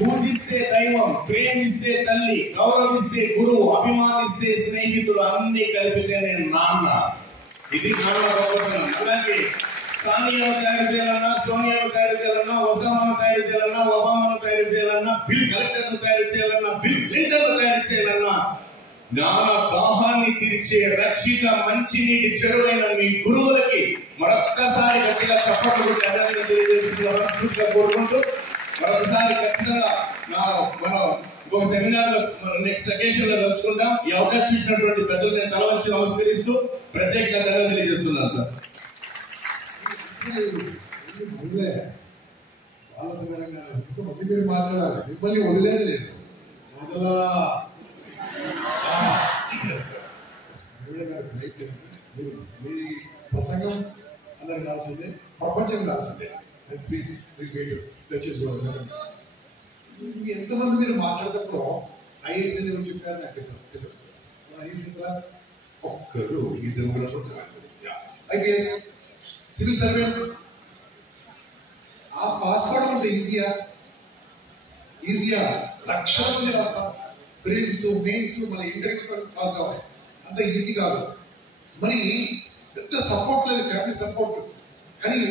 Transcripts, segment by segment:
పూజిస్తే దైవం, ప్రేమిస్తే తల్లి, గౌరవిస్తే గురువు, అభిమానిస్తే స్నేహితుడు, అన్ని కలిపితే నేను నాన్న. ఇది నాన్న గొప్పతనం. అలాగే సానియాను తయారు చేయాలన్నా, సోనియాను తయారు చేయాలన్నా, ఒసామాను తయారు చేయాలన్నా, ఒబామాను తయారు చేయాలన్నా, బిల్ కలెక్టర్ను తయారు చేయాలన్నా, బిల్ క్లింటన్ను తయారు చేయాలన్నా, జ్ఞాన దాహాన్ని తీర్చే రక్షిత మంచినీటి చెరువైన మీ గురువులకి మరొక్కసారి గట్టిగా చప్పట్లు కొట్టి అభినందన తెలియజేస్తున్న మనస్ఫూర్తిగా కోరుకుంటూ, మరొకసారి ఖచ్చితంగా మనం ఇంకొక సెమినార్ లో నెక్స్ట్ అకేషన్ లో కలుసుకుంటాం. ఈ అవకాశం ఇచ్చినటువంటి పెద్దలు నేను తల వంచి నమస్కరిస్తూ ప్రత్యేకంగా ధన్యవాదాలు తెలియజేస్తున్నాను సార్. వాళ్ళతో మళ్ళీ మీరు మాట్లాడాలి, మిమ్మల్ని వదిలేదు లేదు. మీ ప్రసంగం అందరికి రాల్సిందే, ప్రపంచం రాల్సిందే. ప్లీజ్ దయచేసి ఎంతమంది మీరు మాట్లాడేటప్పుడు ఐఏఎస్ అని చెప్పారు నాకు తెలియదు. ఐఏఎస్ ఒక్కరు ఇద్దరు ఐపీఎస్ సివిల్ సర్వెంట్ ఆ పాస్ అవడం అంటే ఈజీయా లక్షల మంది రాస్తాం. ప్రిలిమ్స్ మెయిన్స్ మన ఇంటర్వ్యూ పాస్ కావాలి, అంత ఈజీ కాదు. మరి పెద్ద సపోర్ట్ లేదు, ఫ్యామిలీ సపోర్ట్, కానీ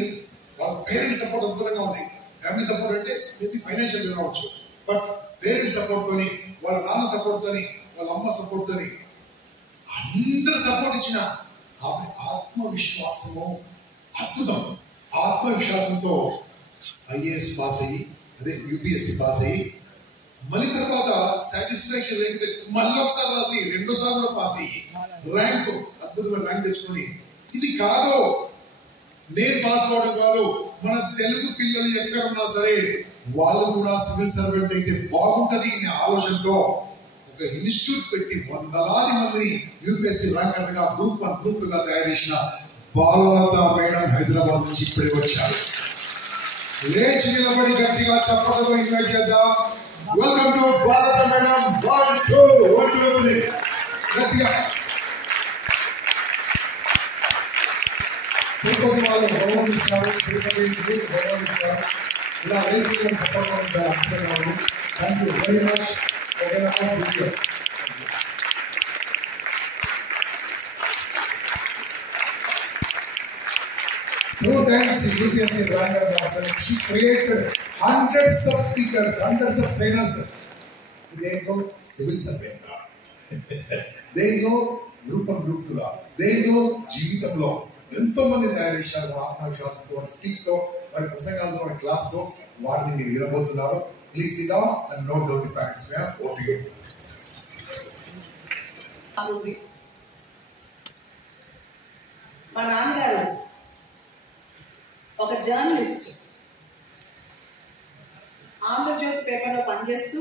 వాళ్ళ పేరెంట్స్ సపోర్ట్ అనుకూలంగా ఉంది. ఫ్యామిలీ సపోర్ట్ అంటే మేబీ ఫైనాన్షియల్ కావచ్చు, బట్ పేరెంట్స్ సపోర్ట్ తోని, వాళ్ళ నాన్న సపోర్ట్ తోని, వాళ్ళ అమ్మ సపోర్ట్ తోని, అందరు సపోర్ట్ ఇచ్చిన ఆమె ఆత్మవిశ్వాసము అద్భుతం. ఆత్మవిశ్వాసంతో ఐఏఎస్ పాస్ అయ్యి, అదే యూపీఎస్సీ పాస్ అయ్యి, మళ్ళీ తర్వాత సాటిస్ఫాక్షన్ లేకపోతే మళ్ళీ ఒకసారి రాసి రెండోసారి కూడా పాస్ అయ్యి ర్యాంక్, అద్భుతమైన ర్యాంక్ తెచ్చుకొని, ఇది కాదు నేను పాస్ అవడం కాదు, మన తెలుగు పిల్లలు ఎక్కడ ఉన్నా సరే వాళ్ళు కూడా సివిల్ సర్వెంట్ అయితే బాగుంటది అనే ఆలోచనతో ఒక ఇన్స్టిట్యూట్ పెట్టి వందలాది మందిని యూపీఎస్సీ ర్యాంకర్గా గ్రూప్ 1 గ్రూప్ 2గా తయారు చేసిన బాలలత మేడం హైదరాబాద్ నుంచి ఇప్పుడే వచ్చారు. లేచి నిలబడి గట్టిగా చప్పట్లతో ఇన్వైట్ చేద్దాం. Welcome to Balalatha madam. 1 2 గట్టిగా తిరుపతి వాళ్ళు గౌరవిస్తారు, తిరుపతి గౌరవిస్తారు. ఇలా లేచి చప్పట్లు అద్భుతంగా ఉంది. Thank you very much. Through thanks to UPSC Ranker Johnson, she created hundreds of speakers, hundreds of trainers. They go civil servant. They go group of group to law. They go జీవితంలో ఎంతో మంది తయారు చేశారు. ఆత్మవిశ్వాసంతో, వారి speaks తో, వారి ప్రసంగాలతో, వారి క్లాస్ తో వారిని మీరు వినబోతున్నారు. Please sit down and note down the facts. Ma'am, over to you. మా నాన్నగారు ఒక జర్నలిస్ట్, ఆంధ్రజ్యోతి పేపర్లో పనిచేస్తూ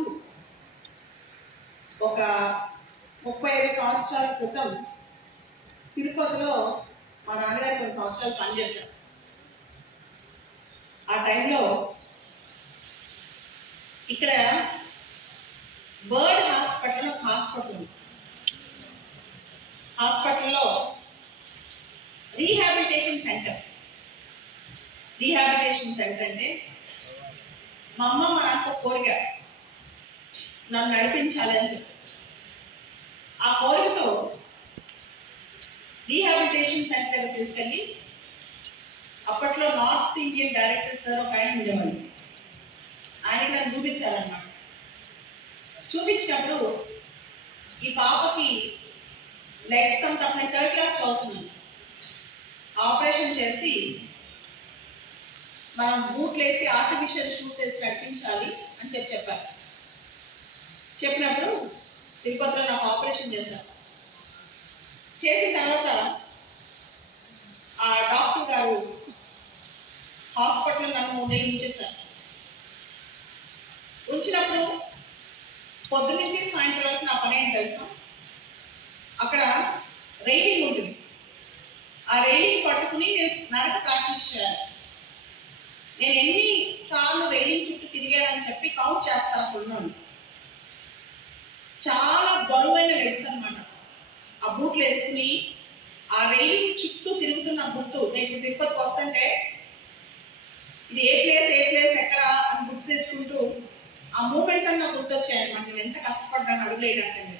ఒక 35 సంవత్సరాల క్రితం తిరుపతిలో మా నాన్నగారు కొన్ని సంవత్సరాలు పనిచేశారు. ఆ టైంలో ఇక్కడ బర్డ్ హాస్పిటల్ ఒక హాస్పిటల్ ఉంది. హాస్పిటల్లో రీహాబిలిటేషన్ సెంటర్ అంటే మా అమ్మ మా నాన్నతో కోరిక, నన్ను నడిపించాలి అని చెప్పి. ఆ కోరికతో రీహాబిలిటేషన్ సెంటర్ తీసుకెళ్ళి, అప్పట్లో నార్త్ ఇండియన్ డైరెక్టర్ సార్ ఒక ఆయన ఉండేవాళ్ళు, ఆయనకి నన్ను చూపించాలన్నమాట. చూపించినప్పుడు ఈ పాపకి లెగ్స్ అంతా 3rd క్లాస్ అవుతుంది. ఆపరేషన్ చేసి మనం బూట్లు వేసి ఆర్టిఫిషియల్ షూస్ వేసి నడిపించాలి అని చెప్పారు. చెప్పినప్పుడు తిరుపతిలో నాకు ఆపరేషన్ చేశారు. చేసిన తర్వాత ఆ డాక్టర్ గారు హాస్పిటల్లో నన్ను ఉంచేశారు. ఉంచినప్పుడు పొద్దు నుంచి సాయంత్రం వరకు నా పని ఏంటి తెలుసా, అక్కడ రైలింగ్ ఉంటుంది. ఆ రైలింగ్ పట్టుకుని నేను నడక ప్రాక్టీస్ చేయాలి. నేను ఎన్నిసార్లు రైలింగ్ చుట్టూ తిరిగానని చెప్పి కౌంట్ చేస్తాను. అప్పుడున్నాను చాలా బరువైన లెగ్స్ అనమాట. ఆ బూట్లు వేసుకుని ఆ రైలింగ్ చుట్టూ తిరుగుతున్న గుర్తు, నేను తిరుపతికి వస్తుంటే ఇది ఏ ప్లేస్ ఎక్కడ అని గుర్తు తెచ్చుకుంటూ ఆ మూమెంట్స్ అన్నీ నాకు గుర్తొచ్చాయన్నమాట. నేను ఎంత కష్టపడ్డాను అడుగులేయడానికి.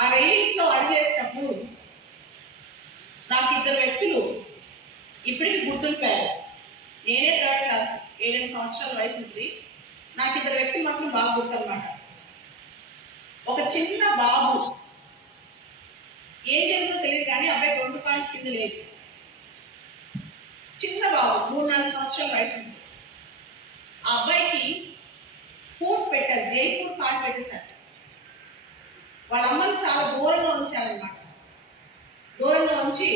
ఆ రైలింగ్స్ లో అడుగులేసినప్పుడు నాకు ఇద్దరు వ్యక్తులు ఇప్పటికీ గుర్తుండిపోయారు. నేనే 3rd క్లాస్, 7 సంవత్సరాల వయసు ఉంది. నాకు ఇద్దరు వ్యక్తులు మాత్రం బాగా గుర్తన్నమాట. ఒక చిన్న బాబు, ఏం జరుగుతుందో తెలియదు కానీ అబ్బాయి 2 కాళ్ళ కింద లేదు. చిన్న బాబు 3-4 సంవత్సరాల వయసు ఉంది. ఆ అబ్బాయికి ఫుడ్ పెట్టారు, జైపూర్ కార్డు పెట్టేశారు. వాళ్ళ అమ్మని చాలా దూరంగా ఉంచారనమాట. దూరంగా ఉంచి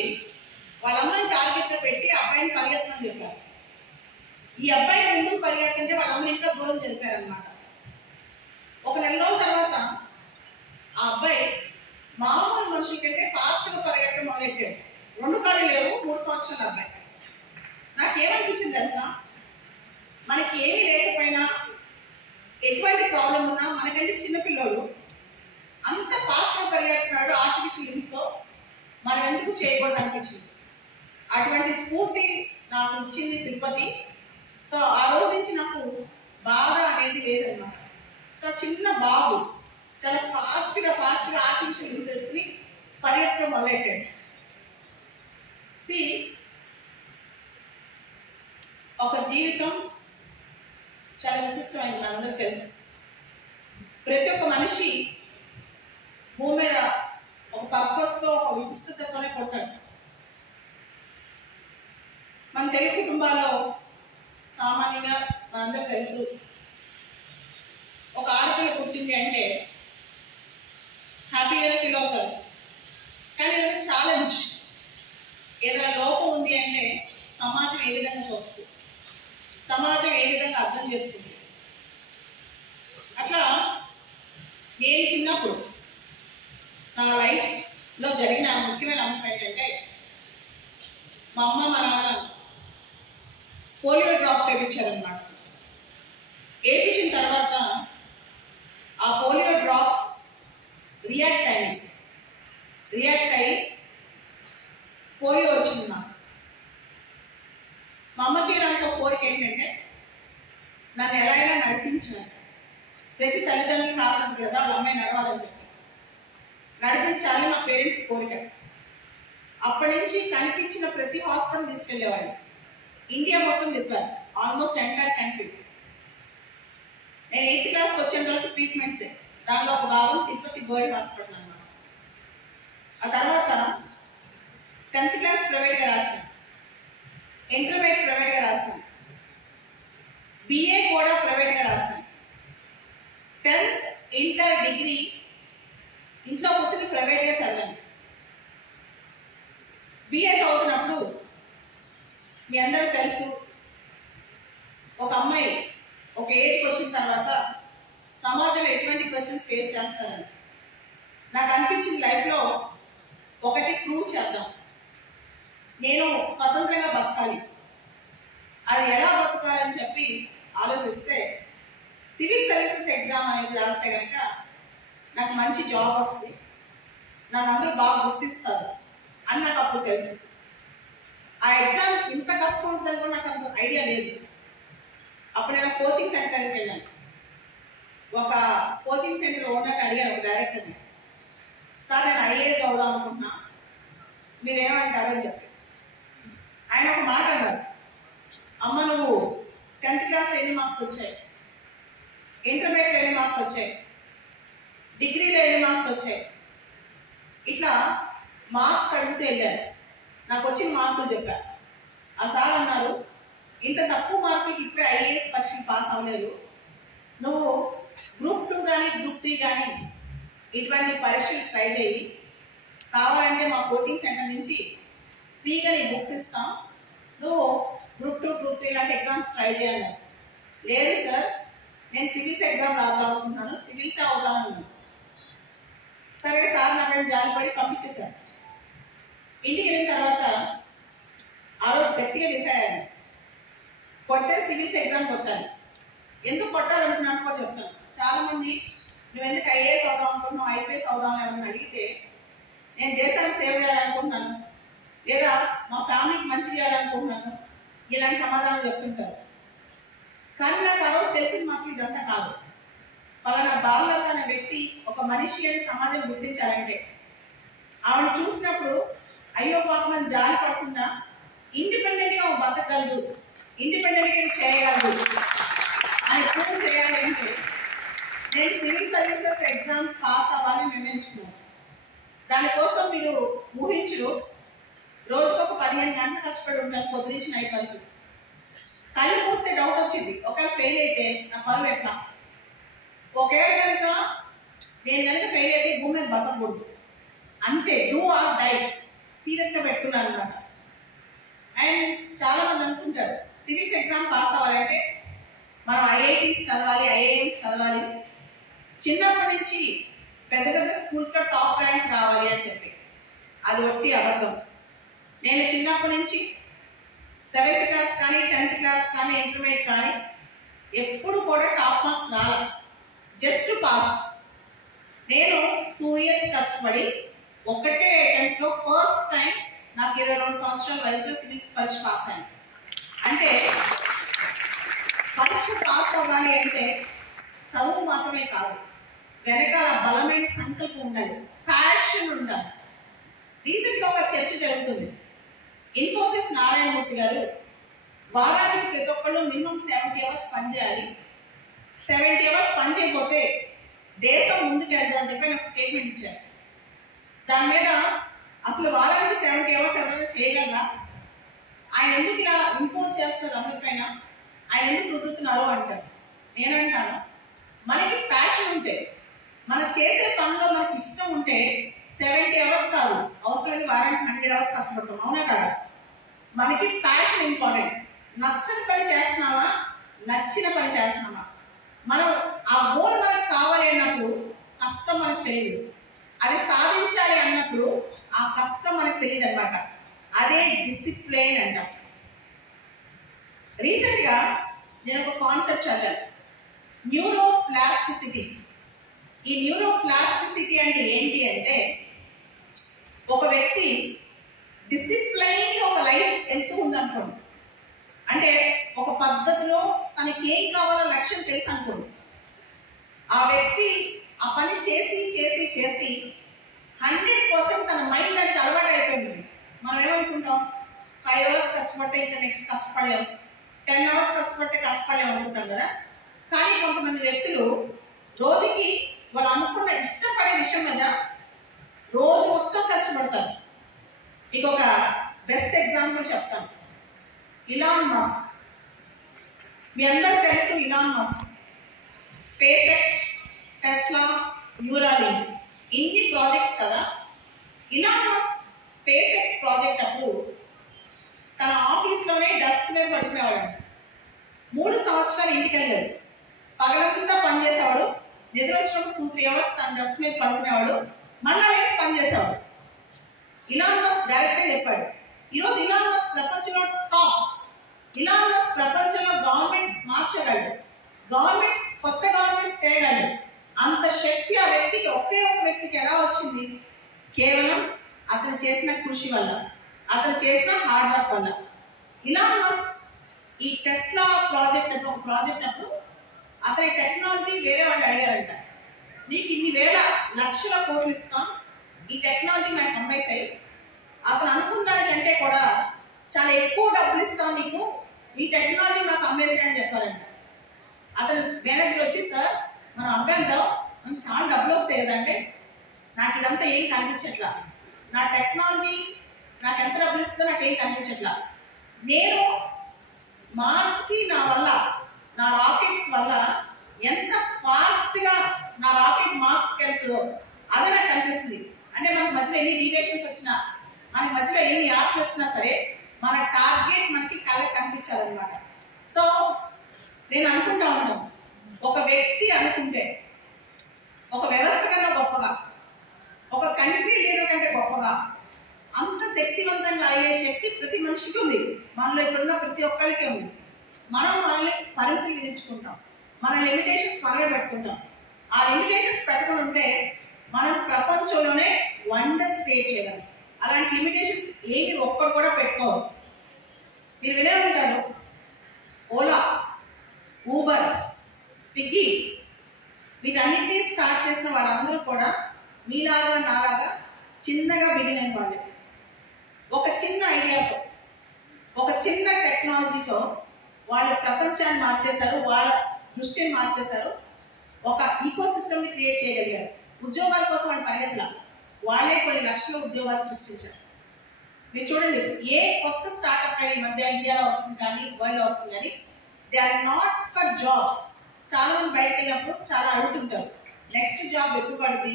వాళ్ళ అమ్మని టార్గెట్ గా పెట్టి అబ్బాయిని పరిగెత్తమని చెప్పారు. ఈ అబ్బాయి ముందుకు పరిగెత్తంటే వాళ్ళ అమ్మని ఇంకా దూరం జరిపారనమాట. ఒక నెల రోజుల తర్వాత ఆ అబ్బాయి మామూలు మనుషుల కంటే ఫాస్ట్ గా పరిగెత్తడం మొదలెట్టాడు. 2 కాళ్ళు లేవు, 3 సంవత్సరాల అబ్బాయి. నాకేమనిపించింది తెలుసా, మనకి ఏమీ లేకపోయినా ఎటువంటి ప్రాబ్లం ఉన్నా మనకంటే చిన్నపిల్లలు అంత ఫాస్ట్ గా పరిగెడుతున్నాడు ఆర్టిఫిషియల్ లిమ్స్ తో, మనం ఎందుకు చేయకూడదు అనిపించింది. అటువంటి స్ఫూర్తి నాకు ఇచ్చింది తిరుపతి. సో ఆ రోజు నుంచి నాకు బాధ అనేది లేదన్నమాట. సో చిన్న బాబు చాలా ఫాస్ట్ గా ఆర్టిఫిషియల్ లిమ్స్ వేసుకుని పరిగెత్తడం మొదలెట్టాడు. ఒక జీవితం చాలా విశిష్టమైంది, మనందరికీ తెలుసు. ప్రతి ఒక్క మనిషి భూమి మీద ఒక పర్పస్ తో, ఒక విశిష్టతతోనే పుడతాడు. మన తెలుగు కుటుంబాల్లో సామాన్యంగా మనందరూ తెలుసు, ఒక ఆడపిల్ల పుట్టింది అంటే హ్యాపీగా ఫీల్ అవుతారు. కానీ ఏదైనా ఛాలెంజ్, ఏదైనా లోపం ఉంది అంటే సమాజం ఏ విధంగా చూస్తుంది, సమాజం ఏ విధంగా అర్థం చేసుకుంటుంది. అట్లా నేను చిన్నప్పుడు నా లైఫ్ లో జరిగిన ముఖ్యమైన అంశం ఏంటంటే, మా అమ్మ మా నాన్న పోలియో డ్రాప్స్ వేయించారనమాట. వేయించిన తర్వాత ఆ పోలియో డ్రాప్స్ రియాక్ట్ అయ్యి పోలియో వచ్చింది నాకు. మా అమ్మకి నాకు కోరిక ఏంటంటే నన్ను ఎలా అయినా నడిపించాలి. ప్రతి తల్లిదండ్రులకు ఆశ ఉంది కదా, వాళ్ళ అమ్మాయి నడవాలని చెప్పి నడిపించాలి మా పేరెంట్స్ కోరిక. అప్పటి నుంచి కనిపించిన ప్రతి హాస్పిటల్ తీసుకెళ్లేవాడిని. ఇండియా మొత్తం తిప్పాను, ఆల్మోస్ట్ ఎంటైర్ కంట్రీ. నేను 8th క్లాస్కి వచ్చేంత వరకు ట్రీట్మెంట్సే. దానిలో ఒక భాగం తిరుపతి బర్డ్ హాస్పిటల్ అన్నమాట. ఆ తర్వాత 10th క్లాస్ ప్రైవేట్గా రాశాను, ఇంటర్మీడియట్ ప్రైవేట్గా రాశాను, BA కూడా ప్రైవేట్గా రాశాను, 10th ఇంటర్ డిగ్రీ ఇంట్లో కూర్చొని ప్రైవేట్గా చదివాను. BA చదువుతున్నప్పుడు మీ అందరూ తెలుసు, ఒక అమ్మాయి ఒక ఏజ్కి వచ్చిన తర్వాత సమాజంలో ఎటువంటి క్వశ్చన్స్ ఫేస్ చేస్తారని నాకు అనిపించింది. లైఫ్లో ఒకటి ప్రూవ్ చేద్దాం, నేను స్వతంత్రంగా బతకాలి. అది ఎలా బతకాలని చెప్పి ఆలోచిస్తే సివిల్ సర్వీసెస్ ఎగ్జామ్ అనేది రాస్తే కనుక నాకు మంచి జాబ్ వస్తుంది, నన్ను అందరూ బాగా గుర్తిస్తారు అని నాకు అప్పుడు తెలుసు. ఆ ఎగ్జామ్ ఇంత కష్టం ఉంటుందని కూడా నాకు అంత ఐడియా లేదు. అప్పుడు నేను కోచింగ్ సెంటర్ దగ్గరికి వెళ్ళాను. ఒక కోచింగ్ సెంటర్ ఓనర్ని అడిగాను, ఒక డైరెక్టర్ని, సార్ నేను IAS అవుదాం అనుకుంటున్నా, మీరేమంటారని చెప్పి. ఆయన ఒక మాట అన్నారు, అమ్మ నువ్వు 10th క్లాస్ ఎన్ని మార్క్స్ వచ్చాయి, ఇంటర్మీడియట్ ఎన్ని మార్క్స్ వచ్చాయి, డిగ్రీలో ఎన్ని మార్క్స్ వచ్చాయి, ఇట్లా మార్క్స్ అడుగుతూ వెళ్ళారు. నాకు వచ్చిన మార్కులు చెప్పారు. ఆ సార్ అన్నారు, ఇంత తక్కువ మార్కులకి ఇప్పుడే IAS పరీక్షలు పాస్ అవ్వలేదు, నువ్వు Group 2 కానీ Group 3 కానీ ఇటువంటి పరీక్షలు ట్రై చేయి, కావాలంటే మా కోచింగ్ సెంటర్ నుంచి ఫ్రీగా నీ బుక్స్ ఇస్తాం, నువ్వు Group 2 Group 3 లాంటి ఎగ్జామ్స్ ట్రై చేయాలి. లేదు సార్ నేను సివిల్స్ ఎగ్జామ్ రాద్దాం అనుకుంటున్నాను, సివిల్సే అవుదామన్నాను. సరే సార్ నాకు జాలిపడి పంపించేశారు. ఇంటికి వెళ్ళిన తర్వాత ఆ రోజు గట్టిగా డిసైడ్ అయ్యాను, కొడితే సివిల్స్ ఎగ్జామ్ కొట్టాలి. ఎందుకు కొట్టాలనుకున్నాను కూడా చెప్తాను. చాలా మంది నువ్వు ఎందుకు IAS అవుదాం అనుకుంటున్నావు, IPS అవుదామని ఎవరిని అడిగితే నేను దేశానికి సేవ చేయాలనుకుంటున్నాను, లేదా మా ఫ్యామిలీకి మంచి చేయాలనుకుంటున్నాను, ఇలాంటి సమాధానం చెప్తుంటారు. కానీ నాకు ఆ రోజు తెలిసింది మాత్రం ఇదంతా కాదు. పలానా బాలలత అనే వ్యక్తి ఒక మనిషి అని సమాజం గుర్తించాలంటే ఆవిడ చూసినప్పుడు అయ్యో పాపం జాలి పడకుండా ఇండిపెండెంట్ గా బతకగలదు, ఇండిపెండెంట్ గా చేయగలదు అని ప్రూవ్ చేయాలి అంటే నేను సివిల్ సర్వీసెస్ ఎగ్జామ్ పాస్ అవ్వాలని నిర్ణయించుకున్నాను. దానికోసం మీరు ఊహించరు, రోజుకు ఒక 15 గంటలు కష్టపడి ఉంటాను పొద్దు నుంచి నైట్ వరకు. కళ్ళు మూస్తే డౌట్ వచ్చింది, ఒకవేళ ఫెయిల్ అయితే నా పనులు ఎట్లా, ఒకవేళ కనుక నేను కనుక ఫెయిల్ అయితే భూమి మీద బతకూడదు, అంతే డూ ఆర్ డై సీరియస్ గా పెట్టుకున్నాను అనమాట. అండ్ చాలా మంది అనుకుంటారు సివిల్స్ ఎగ్జామ్ పాస్ అవ్వాలంటే మనం ఐఐటీస్ చదవాలి, ఐఐఎంస్ చదవాలి, చిన్నప్పటి నుంచి పెద్ద పెద్ద స్కూల్స్ లో టాప్ ర్యాంక్ రావాలి అని చెప్పి. అది ఒట్టి అబద్ధం. నేను చిన్నప్పటి నుంచి 7th క్లాస్ కానీ 10th క్లాస్ కానీ ఇంటర్మీడియట్ కానీ ఎప్పుడు కూడా టాప్ మార్క్స్ రాలేదు, జస్ట్ పాస్. నేను 2 years కష్టపడి ఒకటే అటెంప్ట్ లో ఫస్ట్ టైం నాకు 22 సంవత్సరాల వయసులో సివిల్స్ పరీక్ష పాస్ అయ్యాను. అంటే పరీక్ష పాస్ అవ్వాలి అంటే చదువు మాత్రమే కాదు, వెనకాల బలమైన సంకల్పం ఉండాలి, ప్యాషన్ ఉండాలి. రీసెంట్ గా ఒక చర్చ జరుగుతుంది. ఇన్ఫోసిస్ నారాయణమూర్తి గారు వారానికి ప్రతి ఒక్కళ్ళు మినిమం 70 hours పనిచేయాలి, 70 hours పని చేయకపోతే దేశం ముందుకు వెళ్దామని చెప్పి నాకు స్టేట్మెంట్ ఇచ్చారు. దాని మీద అసలు వారానికి 70 hours ఎవరైనా చేయగలరా, ఆయన ఎందుకు ఇలా ఇంపోజ్ చేస్తున్నారు అందరిపైన, ఆయన ఎందుకు రుద్దుతున్నారు అంటారు. నేనంటాను మనకి ప్యాషన్ ఉంటే, మనం చేసే పనిలో మనకి ఇష్టం ఉంటే 70 hours కాదు, అవసరం లేదు వారానికి 100 hours కష్టపడతాం, అవునా కదా. మనకి ప్యాషన్ ఇంపార్టెంట్. నచ్చని పని చేస్తున్నావా, నచ్చిన పని చేస్తున్నావా, మనం ఆ గోల్ మనకు కావాలి అన్నప్పుడు కష్టం మనకు తెలియదు, అది సాధించాలి అన్నప్పుడు ఆ కష్టం మనకు తెలియదు అనమాట. అదే డిసిప్లిన్ అంట. రీసెంట్ గా నేను ఒక కాన్సెప్ట్ చదివాను, న్యూరోప్లాస్టిసిటీ. ఈ న్యూరోప్లాస్టిసిటీ అంటే ఏంటి అంటే ఒక వ్యక్తి డిసిప్లైన్ గా ఒక లైఫ్ వెళ్తూ ఉందనుకోండి, అంటే ఒక పద్ధతిలో తనకి ఏం కావాలో లక్ష్యం తెలుసు అనుకోండి, ఆ వ్యక్తి ఆ పని చేసి చేసి చేసి 100% తన మైండ్ దానికి అలవాటు అయిపోయింది. మనం ఏమనుకుంటాం, 5 hours కష్టపడితే ఇంకా నెక్స్ట్ కష్టపడలేము, 10 hours కష్టపడితే కష్టపడలేము అనుకుంటాం కదా. కానీ కొంతమంది వ్యక్తులు రోజుకి వాళ్ళు అనుకున్న ఇష్టపడే విషయం మీద రోజు మొత్తం కష్టపడతారు. మీకు ఒక బెస్ట్ ఎగ్జాంపుల్ చెప్తాను. ఇలాన్ మస్క్, మీ అందరూ తెలుసు Elon Musk. Space X, Tesla, Neuralink, ఇన్ని ప్రాజెక్ట్స్ కదా. Elon Musk space X project అప్పుడు తన ఆఫీస్లోనే డస్క్ మీద పడుకునేవాడు. 3 సంవత్సరాలు ఇంటికి వెళ్ళలేదు, పగలంతా పనిచేసేవాడు, నిద్ర వచ్చినప్పుడు 2-3 hours తన డస్క్ మీద పడుకునేవాడు, మళ్ళా వేసి పనిచేసేవాడు. ఇలాన్ మస్క్ డైరెక్ట్ గా చెప్పాడు, ఈరోజు ఇలాన్ మస్క్ ప్రపంచంలో టాప్. ఇలాన్ మస్క్ ప్రపంచంలో గవర్నమెంట్ మార్చగలడు, కొత్త గవర్నమెంట్స్ తేగలడు. అంత శక్తి ఆ వ్యక్తికి, ఒకే ఒక వ్యక్తికి ఎలా వచ్చింది? కేవలం అతను చేసిన కృషి వల్ల, అతను చేసిన హార్డ్ వర్క్ వల్ల. ఇలాన్ మస్క్ ఈ టెస్లా ప్రాజెక్ట్ ఒక ప్రాజెక్ట్ అప్పుడు అతని టెక్నాలజీ వేరే వాళ్ళు అడిగారంట, నీకు ఇన్ని వేల లక్షల కోట్లు ఇస్తాం, ఈ టెక్నాలజీ నాకు అమ్మేసాయి, అతను అనుకున్న దానికంటే కూడా చాలా ఎక్కువ డబ్బులు ఇస్తాం నీకు, ఈ టెక్నాలజీ నాకు అమ్మేసాయి అని చెప్పారంట. అతను మేనేజర్ వచ్చి, సార్ మనం అమ్మేద్దాం, మనకు చాలా డబ్బులు వస్తాయి కదంటే, నాకు ఇదంతా ఏం కనిపించట్లా, నా టెక్నాలజీ నాకు ఎంత డబ్బులు ఇస్తుందో నాకు ఏం కనిపించట్లా, నేను మార్స్కి నా వల్ల, నా రాకెట్స్ వల్ల ఎంత ఫాస్ట్ గా నా రాకెట్ మార్క్స్కి వెళ్తుందో అదే నాకు కనిపిస్తుంది. అంటే మనకి మధ్యలో ఎన్ని డీవియేషన్స్ వచ్చినా, మనకి మధ్యలో ఎన్ని ఆశలు వచ్చినా సరే మన టార్గెట్ మనకి కళ్ళకి కనిపించాలన్నమాట. సో నేను అనుకుంటా ఉన్నాను, ఒక వ్యక్తి అనుకుంటే ఒక వ్యవస్థ కన్నా గొప్పగా, ఒక కంట్రీ లీడర్ కంటే గొప్పగా, అంత శక్తివంతంగా అయ్యే శక్తి ప్రతి మనిషికి ఉంది, మనలో ఇక్కడున్న ప్రతి ఒక్కరికి ఉంది. మనం మనల్ని పరిమితి విధించుకుంటాం, మన లిమిటేషన్స్ మనమే పెట్టుకుంటాం. ఆ లిమిటేషన్స్ పెట్టుకుని ఉంటే మనం ప్రపంచంలోనే వండర్స్ క్రియేట్ చేయగలం. అలాంటి లిమిటేషన్స్ ఏమి ఒక్కడు కూడా పెట్టుకోరు. మీరు వినే ఉంటారు, ఓలా ఊబర్, స్విగ్గీ వీటన్నిటినీ స్టార్ట్ చేసిన వాళ్ళందరూ కూడా మీలాగా నాలాగా చిన్నగా బిగిన్ అయిన వాళ్ళే. ఒక చిన్న ఐడియాతో, ఒక చిన్న టెక్నాలజీతో వాళ్ళు ప్రపంచాన్ని మార్చేశారు, వాళ్ళ దృష్టిని మార్చేశారు, ఒక ఈకో సిస్టమ్ని క్రియేట్ చేయగలిగారు. ఉద్యోగాల కోసం వాళ్ళు పరిగెత్తలా, వాళ్ళే కొన్ని లక్షల ఉద్యోగాలు సృష్టించారు. మీరు చూడండి, ఏ కొత్త స్టార్ట్అప్ ఈ మధ్య ఇండియాలో వస్తుంది కానీ వరల్డ్లో వస్తుంది కానీ they are not for jobs. చాలా మంది బయటకు వెళ్ళినప్పుడు చాలా అడుగుతుంటారు, నెక్స్ట్ జాబ్ ఎప్పుడు పడుతుంది,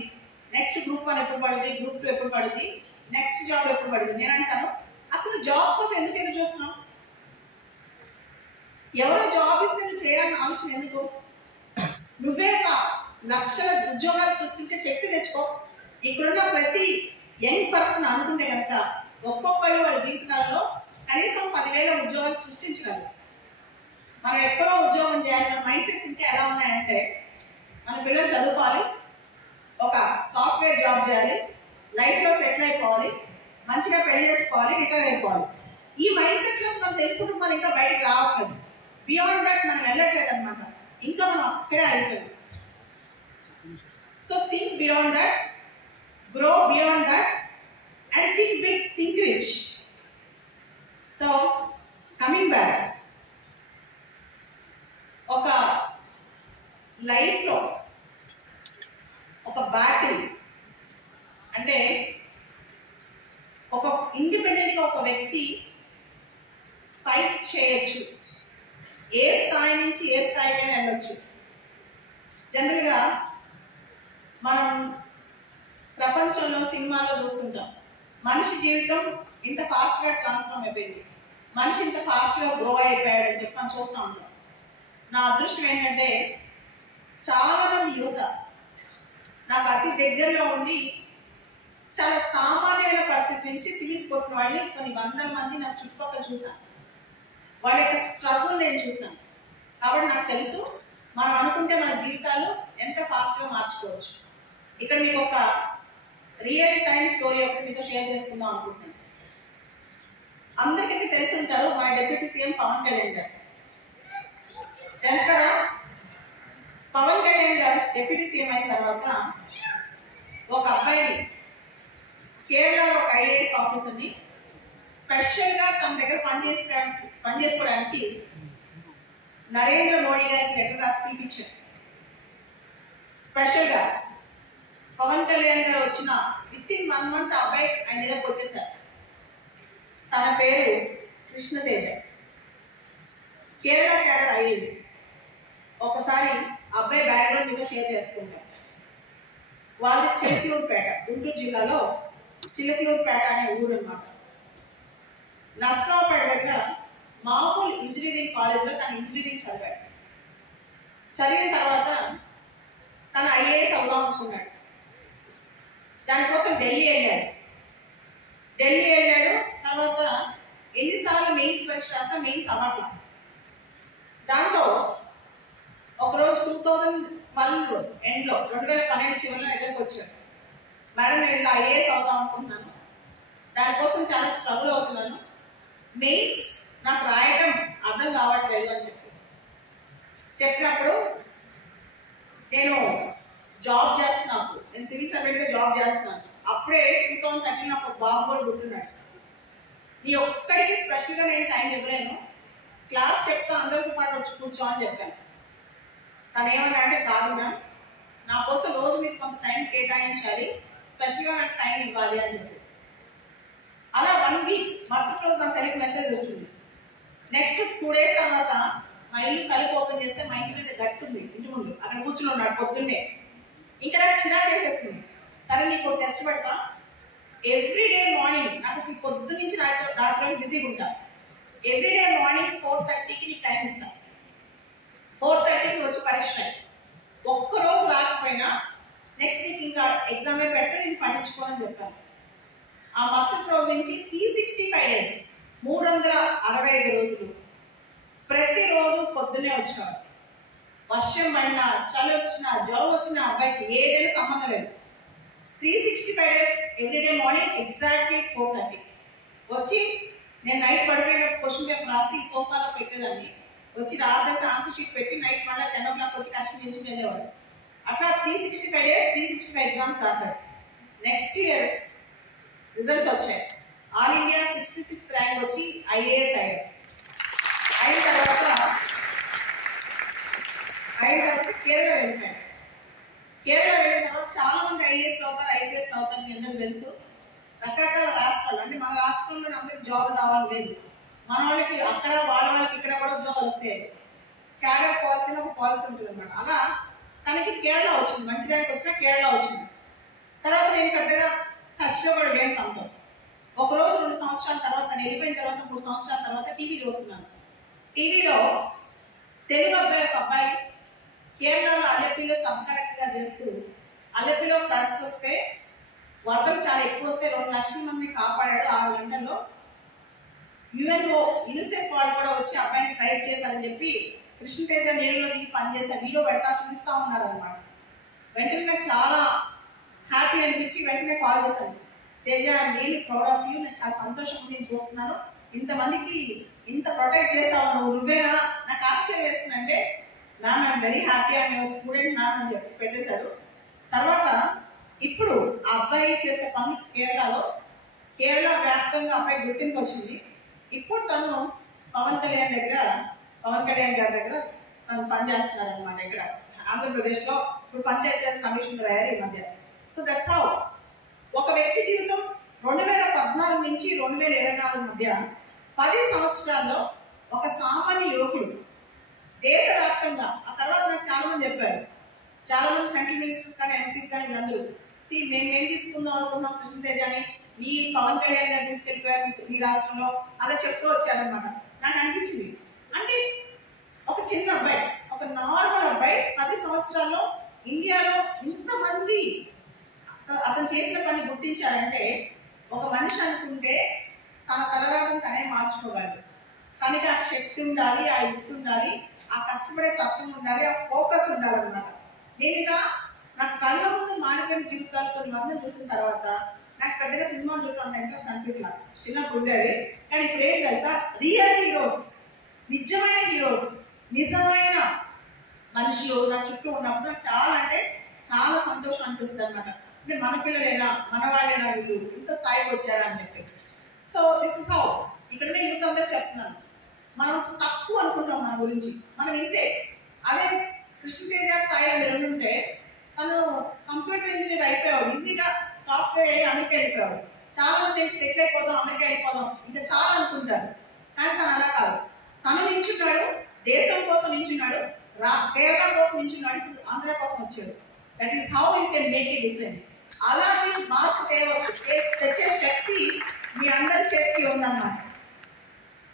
నెక్స్ట్ గ్రూప్ 1 ఎప్పుడు పడుతుంది, గ్రూప్ 2 ఎప్పుడు పడుతుంది, నెక్స్ట్ జాబ్ ఎప్పుడు పడుతుంది. నేను అంటాను, అసలు జాబ్ కోసం ఎందుకు ఎదురు చూస్తున్నావు? ఎవరో జాబ్ ఇస్తే నువ్వు చేయాలని ఆలోచన ఎందుకు? నువ్వే ఒక లక్షల ఉద్యోగాలు సృష్టించే శక్తి తెచ్చుకో. ఇక్కడున్న ప్రతి యంగ్ పర్సన్ అనుకుంటే కనుక ఒక్కొక్కరు వాళ్ళ జీవితకాలంలో కనీసం 10,000 ఉద్యోగాలు సృష్టించగలరు. మనం ఎక్కడో ఉద్యోగం చేయాలి, మన మైండ్ సెట్స్ ఇంకా ఎలా ఉన్నాయంటే మన పిల్లలు చదువుకోవాలి, ఒక సాఫ్ట్వేర్ జాబ్ చేయాలి, లైఫ్లో సెటిల్ అయిపోవాలి, మంచిగా పెళ్లి చేసుకోవాలి, రిటైర్ అయిపోవాలి. ఈ మైండ్ సెట్ నుంచి మన తెలుగు కుటుంబాలు ఇంకా బయటకు రావట్లేదు. బియాండ్ దట్ మనం వెళ్ళట్లేదు అనమాట, ఇంకా మనం అక్కడే అయిపోయింది. So think beyond that, grow beyond that and think big, think rich. So coming back, ఒక లైఫ్లో ఒక బ్యాటిల్ అంటే ఒక ఇండిపెండెంట్గా ఒక వ్యక్తి ఫైట్ చేయొచ్చు, ఏ స్థాయి నుంచి ఏ స్థాయికైనా వెళ్ళొచ్చు. జనరల్గా మనం ప్రపంచంలో సినిమాల్లో చూస్తుంటాం, మనిషి జీవితం ఇంత ఫాస్ట్గా ట్రాన్స్ఫార్మ్ అయిపోయింది, మనిషి ఇంత ఫాస్ట్గా గ్రో అయిపోయాడని చెప్పి మనం చూస్తూ ఉంటాం. నా అదృష్టం ఏంటంటే చాలా మంది యువత నాకు అతి దగ్గరలో ఉండి చాలా సామాన్యమైన పరిస్థితి నుంచి సివిల్స్ కొట్టిన వాళ్ళని కొన్ని వందల మంది నాకు చుట్టుపక్కల చూశాను. వాళ్ళ యొక్క స్ట్రగుల్ నేను చూశాను. కాబట్టి నాకు తెలుసు మనం అనుకుంటే మన జీవితాలు ఎంత ఫాస్ట్గా మార్చుకోవచ్చు. ఇక్కడ మీకు ఒక రియల్ టైం స్టోరీ ఒకటి మీతో షేర్ చేసుకుందాం అనుకుంటున్నాను. అందరికీ తెలిసి ఉంటారు, మన డిప్యూటీ సీఎం పవన్ కళ్యాణ్ గారు. తెలుసు కదా, పవన్ కళ్యాణ్ గారు డిప్యూటీ సీఎం అయిన తర్వాత ఒక అబ్బాయిని, కేరళలో ఒక ఐఏఎస్ ఆఫీసర్ని స్పెషల్గా తన దగ్గర పనిచేసుకోవడానికి నరేంద్ర మోడీ గారికి లెటర్ రాసి పిలిపించారు. స్పెషల్గా పవన్ కళ్యాణ్ గారు వచ్చిన వితిన్ 1 month అబ్బాయి ఆయన దగ్గరకు వచ్చేసారు. తన పేరు కృష్ణతేజ, కేరళ క్యాడర్ ఐఏఎస్. ఒకసారి అబ్బాయి బ్యాక్గ్రౌండ్ మీతో షేర్ చేసుకుంటాం. వాళ్ళది చిలకలూరుపేట, గుంటూరు జిల్లాలో చిలకలూరుపేట అనే ఊరు అన్నమాట. నర్సరావుపేట దగ్గర మామూలు ఇంజనీరింగ్ కాలేజ్లో తను ఇంజనీరింగ్ చదివాడు. చదివిన తర్వాత తను ఐఏఎస్ అవుదాం అనుకున్నాడు. దానికోసం ఢిల్లీ వెళ్ళాడు. తర్వాత ఎన్నిసార్లు మెయిన్స్ పరీక్ష రాస్తా మెయిన్స్ అవ్వట్లా. దాంతో ఒకరోజు 2012 ఎండ్లో 2012 చివరిలో దగ్గరకు వచ్చాడు. మేడం, నేను ఇలా ఐఏఎస్ అవుదాం అనుకుంటున్నాను, దానికోసం చాలా స్ట్రగుల్ అవుతున్నాను, మెయిన్స్ నాకు రాయడం అర్థం కావట్లేదు అని చెప్పినప్పుడు నేను జాబ్ చేస్తున్నాను, నేను సివిల్ సర్వెంట్గా జాబ్ చేస్తున్నాను. అప్పుడే 2013 నాకు ఒక బాబు కూడా పుట్టినాడు. నీ ఒక్కడికి స్పెషల్గా నేను టైం ఇవ్వలేను, క్లాస్ చెప్తా అందరితో పాటు వచ్చి కూర్చో అని చెప్పాను. తను ఏమన్నా అంటే, కాదు మ్యామ్, నా కోసం రోజు మీరు కొంత టైం కేటాయించాలి, స్పెషల్గా నాకు టైం ఇవ్వాలి అని చెప్పి. అలా 1 week మరుసటి రోజు నా సెల్కి మెసేజ్ వచ్చింది. నెక్స్ట్ 2 days తర్వాత మా ఇల్లు తలుపు ఓపెన్ చేస్తే మా ఇంటి మీద గట్టు ఉంది, ఇంటి ముందు అక్కడ కూర్చుని ఉన్నాడు పొద్దున్నే. ఇంకా నాకు చిరాకు చేసేస్తుంది. సరే నీకు టెస్ట్ పెడతా, ఎవ్రీడే మార్నింగ్, నాకు అసలు పొద్దు నుంచి రాత్రి బిజీగా ఉంటాను, ఎవ్రీడే మార్నింగ్ 4:30కి నీకు టైం ఇస్తాను, 4:30కి వచ్చి పరీక్ష. ఒక్కరోజు రాకపోయినా నెక్స్ట్ వీక్ ఇంకా ఎగ్జామే పెట్టి నేను పట్టించుకోనని చెప్పాను. ఆ మరుసటి రోజు నుంచి 365 days 365 రోజులు ప్రతిరోజు పొద్దున్నే వచ్చాడు. వర్షం పడినా, చలి వచ్చినా, జ్వరం వచ్చినా అబ్బాయికి ఏదైనా సంబంధం లేదు. 365 days ఎవ్రీడే మార్నింగ్ ఎగ్జాక్ట్లీ 4:30 వచ్చి నేను నైట్ పడిపోయిన క్వశ్చన్ పేపర్ రాసి సోఫాలో పెట్టేదాన్ని. వచ్చి రాసేసి ఆన్సర్ షీట్ పెట్టి నైట్ మళ్ళీ 10 o'clock వచ్చి కరెక్షన్ చేసి వెళ్ళేవాడు. అట్లా 365 days 365 ఎగ్జామ్స్ రాశాడు. నెక్స్ట్ ఇయర్ రిజల్ట్స్ వచ్చాయి. ఆల్ ఇండియా 66th ర్యాంక్ వచ్చి ఐఏఎస్ అయ్యాడు. అయిన తర్వాత కేరళ వెళ్ళిపోయాడు. కేరళ వెళ్ళిన తర్వాత చాలా మంది ఐఏఎస్ అవుతారు, ఐపీఎస్ అవుతారు, మీ అందరూ తెలుసు. రకరకాల రాష్ట్రాలు, అంటే మన రాష్ట్రంలో అందరికి జాబ్ రావాలి లేదు, మన వాళ్ళకి అక్కడ వాళ్ళ వాళ్ళకి ఇక్కడ కూడా ఉద్యోగాలు వస్తాయి. కేరళ పాలసీ ఒక పాలసీ ఉంటుంది అనమాట. అలా తనకి కేరళ వచ్చింది, మంచి ర్యాంక్ వచ్చినా కేరళ వచ్చింది. తర్వాత నేను పెద్దగా టచ్లో కూడా లేను తనతో. ఒకరోజు 2 సంవత్సరాల తర్వాత తను వెళ్ళిపోయిన తర్వాత 3 సంవత్సరాల తర్వాత టీవీ చూస్తున్నాను. టీవీలో తెలుగు అబ్బాయి ఒక అబ్బాయి కేరళలో అల్లెప్పిలో సబ్ కలెక్టర్గా చేస్తూ అల్లెప్పిలో ఫ్లడ్స్ వస్తే వరదలు చాలా ఎక్కువ వస్తే 2 లక్షల మందిని కాపాడాడు 6 గంటల్లో. యునిసెఫ్ వాళ్ళు కూడా వచ్చి అబ్బాయిని ట్రైట్ చేశారని చెప్పి కృష్ణతేజ నీళ్ళలో దిగి పనిచేశారు, వీడియో పెడతా చూపిస్తా ఉన్నారు అనమాట. వెంటనే నాకు చాలా హ్యాపీ అనిపించి వెంటనే కాల్ చేశాను. Teja, I'm really proud of you, నేను చాలా సంతోషంగా నేను చూస్తున్నాను, ఇంతమందికి ఇంత ప్రొటెక్ట్ చేసావు నువ్వేనా, నాకు ఆశ్చర్యం వేస్తుందంటే ma'am I'm very happy, I'm your student ma'am అని చెప్పి పెట్టేశాడు. తర్వాత ఇప్పుడు ఆ అబ్బాయి చేసే పని కేరళ వ్యాప్తంగా అబ్బాయి గుర్తింపు వచ్చింది. ఇప్పుడు తను పవన్ కళ్యాణ్ గారి దగ్గర తను పనిచేస్తున్నారు అనమాట. ఇక్కడ ఆంధ్రప్రదేశ్లో ఇప్పుడు పంచాయతీరాజ్ కమిషనర్ అయ్యారు ఈ మధ్య. సో దట్స్ హౌ ఒక వ్యక్తి జీవితం 2014 నుంచి 2024 మధ్య 10 సంవత్సరాల్లో ఒక సామాన్య యువకుడు దేశవ్యాప్తంగా, ఆ తర్వాత నాకు చాలా మంది చెప్పారు, చాలా మంది సెంట్రల్ మినిస్టర్స్ కానీ ఎంపీస్ కానీ వీళ్ళందరూ మేము ఏం తీసుకుందాం అనుకున్నాం కృష్ణతేజని, మీ పవన్ కళ్యాణ్ గారు తీసుకెళ్ళిపోయారు మీ రాష్ట్రంలో, అలా చెప్తూ వచ్చారనమాట. నాకు అనిపించింది అంటే ఒక చిన్న అబ్బాయి, ఒక నార్మల్ అబ్బాయి 10 సంవత్సరాల్లో ఇండియాలో ఇంతమంది అతను చేసిన పని గుర్తించారంటే ఒక మనిషి అనుకుంటే తన తలరాగం తనే మార్చుకోగలడు. తనకి ఆ శక్తి ఉండాలి, ఆ యుక్తి ఉండాలి, ఆ కష్టపడే తత్వం ఉండాలి, ఆ ఫోకస్ ఉండాలన్నమాట. నేను నాకు కళ్ళ ముందు మారిపోయిన జీవితాలు కొన్ని మందిని చూసిన తర్వాత నాకు పెద్దగా సినిమాలు చూడటం అంత ఇంట్రెస్ట్ అనిపించలా, చిన్నప్పుడు ఉండేది. కానీ ఇప్పుడు ఏం తెలుసా, రియల్ హీరోస్, నిజమైన హీరోస్, నిజమైన మనుషులు నా చుట్టూ ఉన్నప్పుడు నాకు చాలా అంటే చాలా సంతోషం అనిపిస్తుంది అనమాట. అంటే మన పిల్లలైనా మన వాళ్ళైనా వీళ్ళు ఇంత స్థాయికి వచ్చారా అని చెప్పి. సో దిస్ ఇస్ హౌ ఇక్కడనే యూత్ అందరూ చెప్తున్నాను, మనం తక్కువ అనుకుంటాం మన గురించి, మనం ఇంతే. అదే కృష్ణతేజ స్థాయిలో మీరు ఉంటే తను కంప్యూటర్ ఇంజనీర్ అయిపోయాడు, ఈజీగా సాఫ్ట్వేర్ అయ్యి అమెరికా వెళ్ళిపోయాడు. చాలా మంది సెటిల్ అయిపోదాం, అమెరికా వెళ్ళిపోదాం ఇంకా చాలా అనుకుంటారు. కానీ తను అలా కాదు, తను నించున్నాడు, దేశం కోసం నించున్నాడు, కేరళ కోసం నించున్నాడు, ఇప్పుడు ఆంధ్ర కోసం వచ్చాడు. That is how you can make a difference. అలాగే మార్పు తేవచ్చు, తెచ్చే శక్తి మీ అందరి శక్తి ఉందన్నమాట.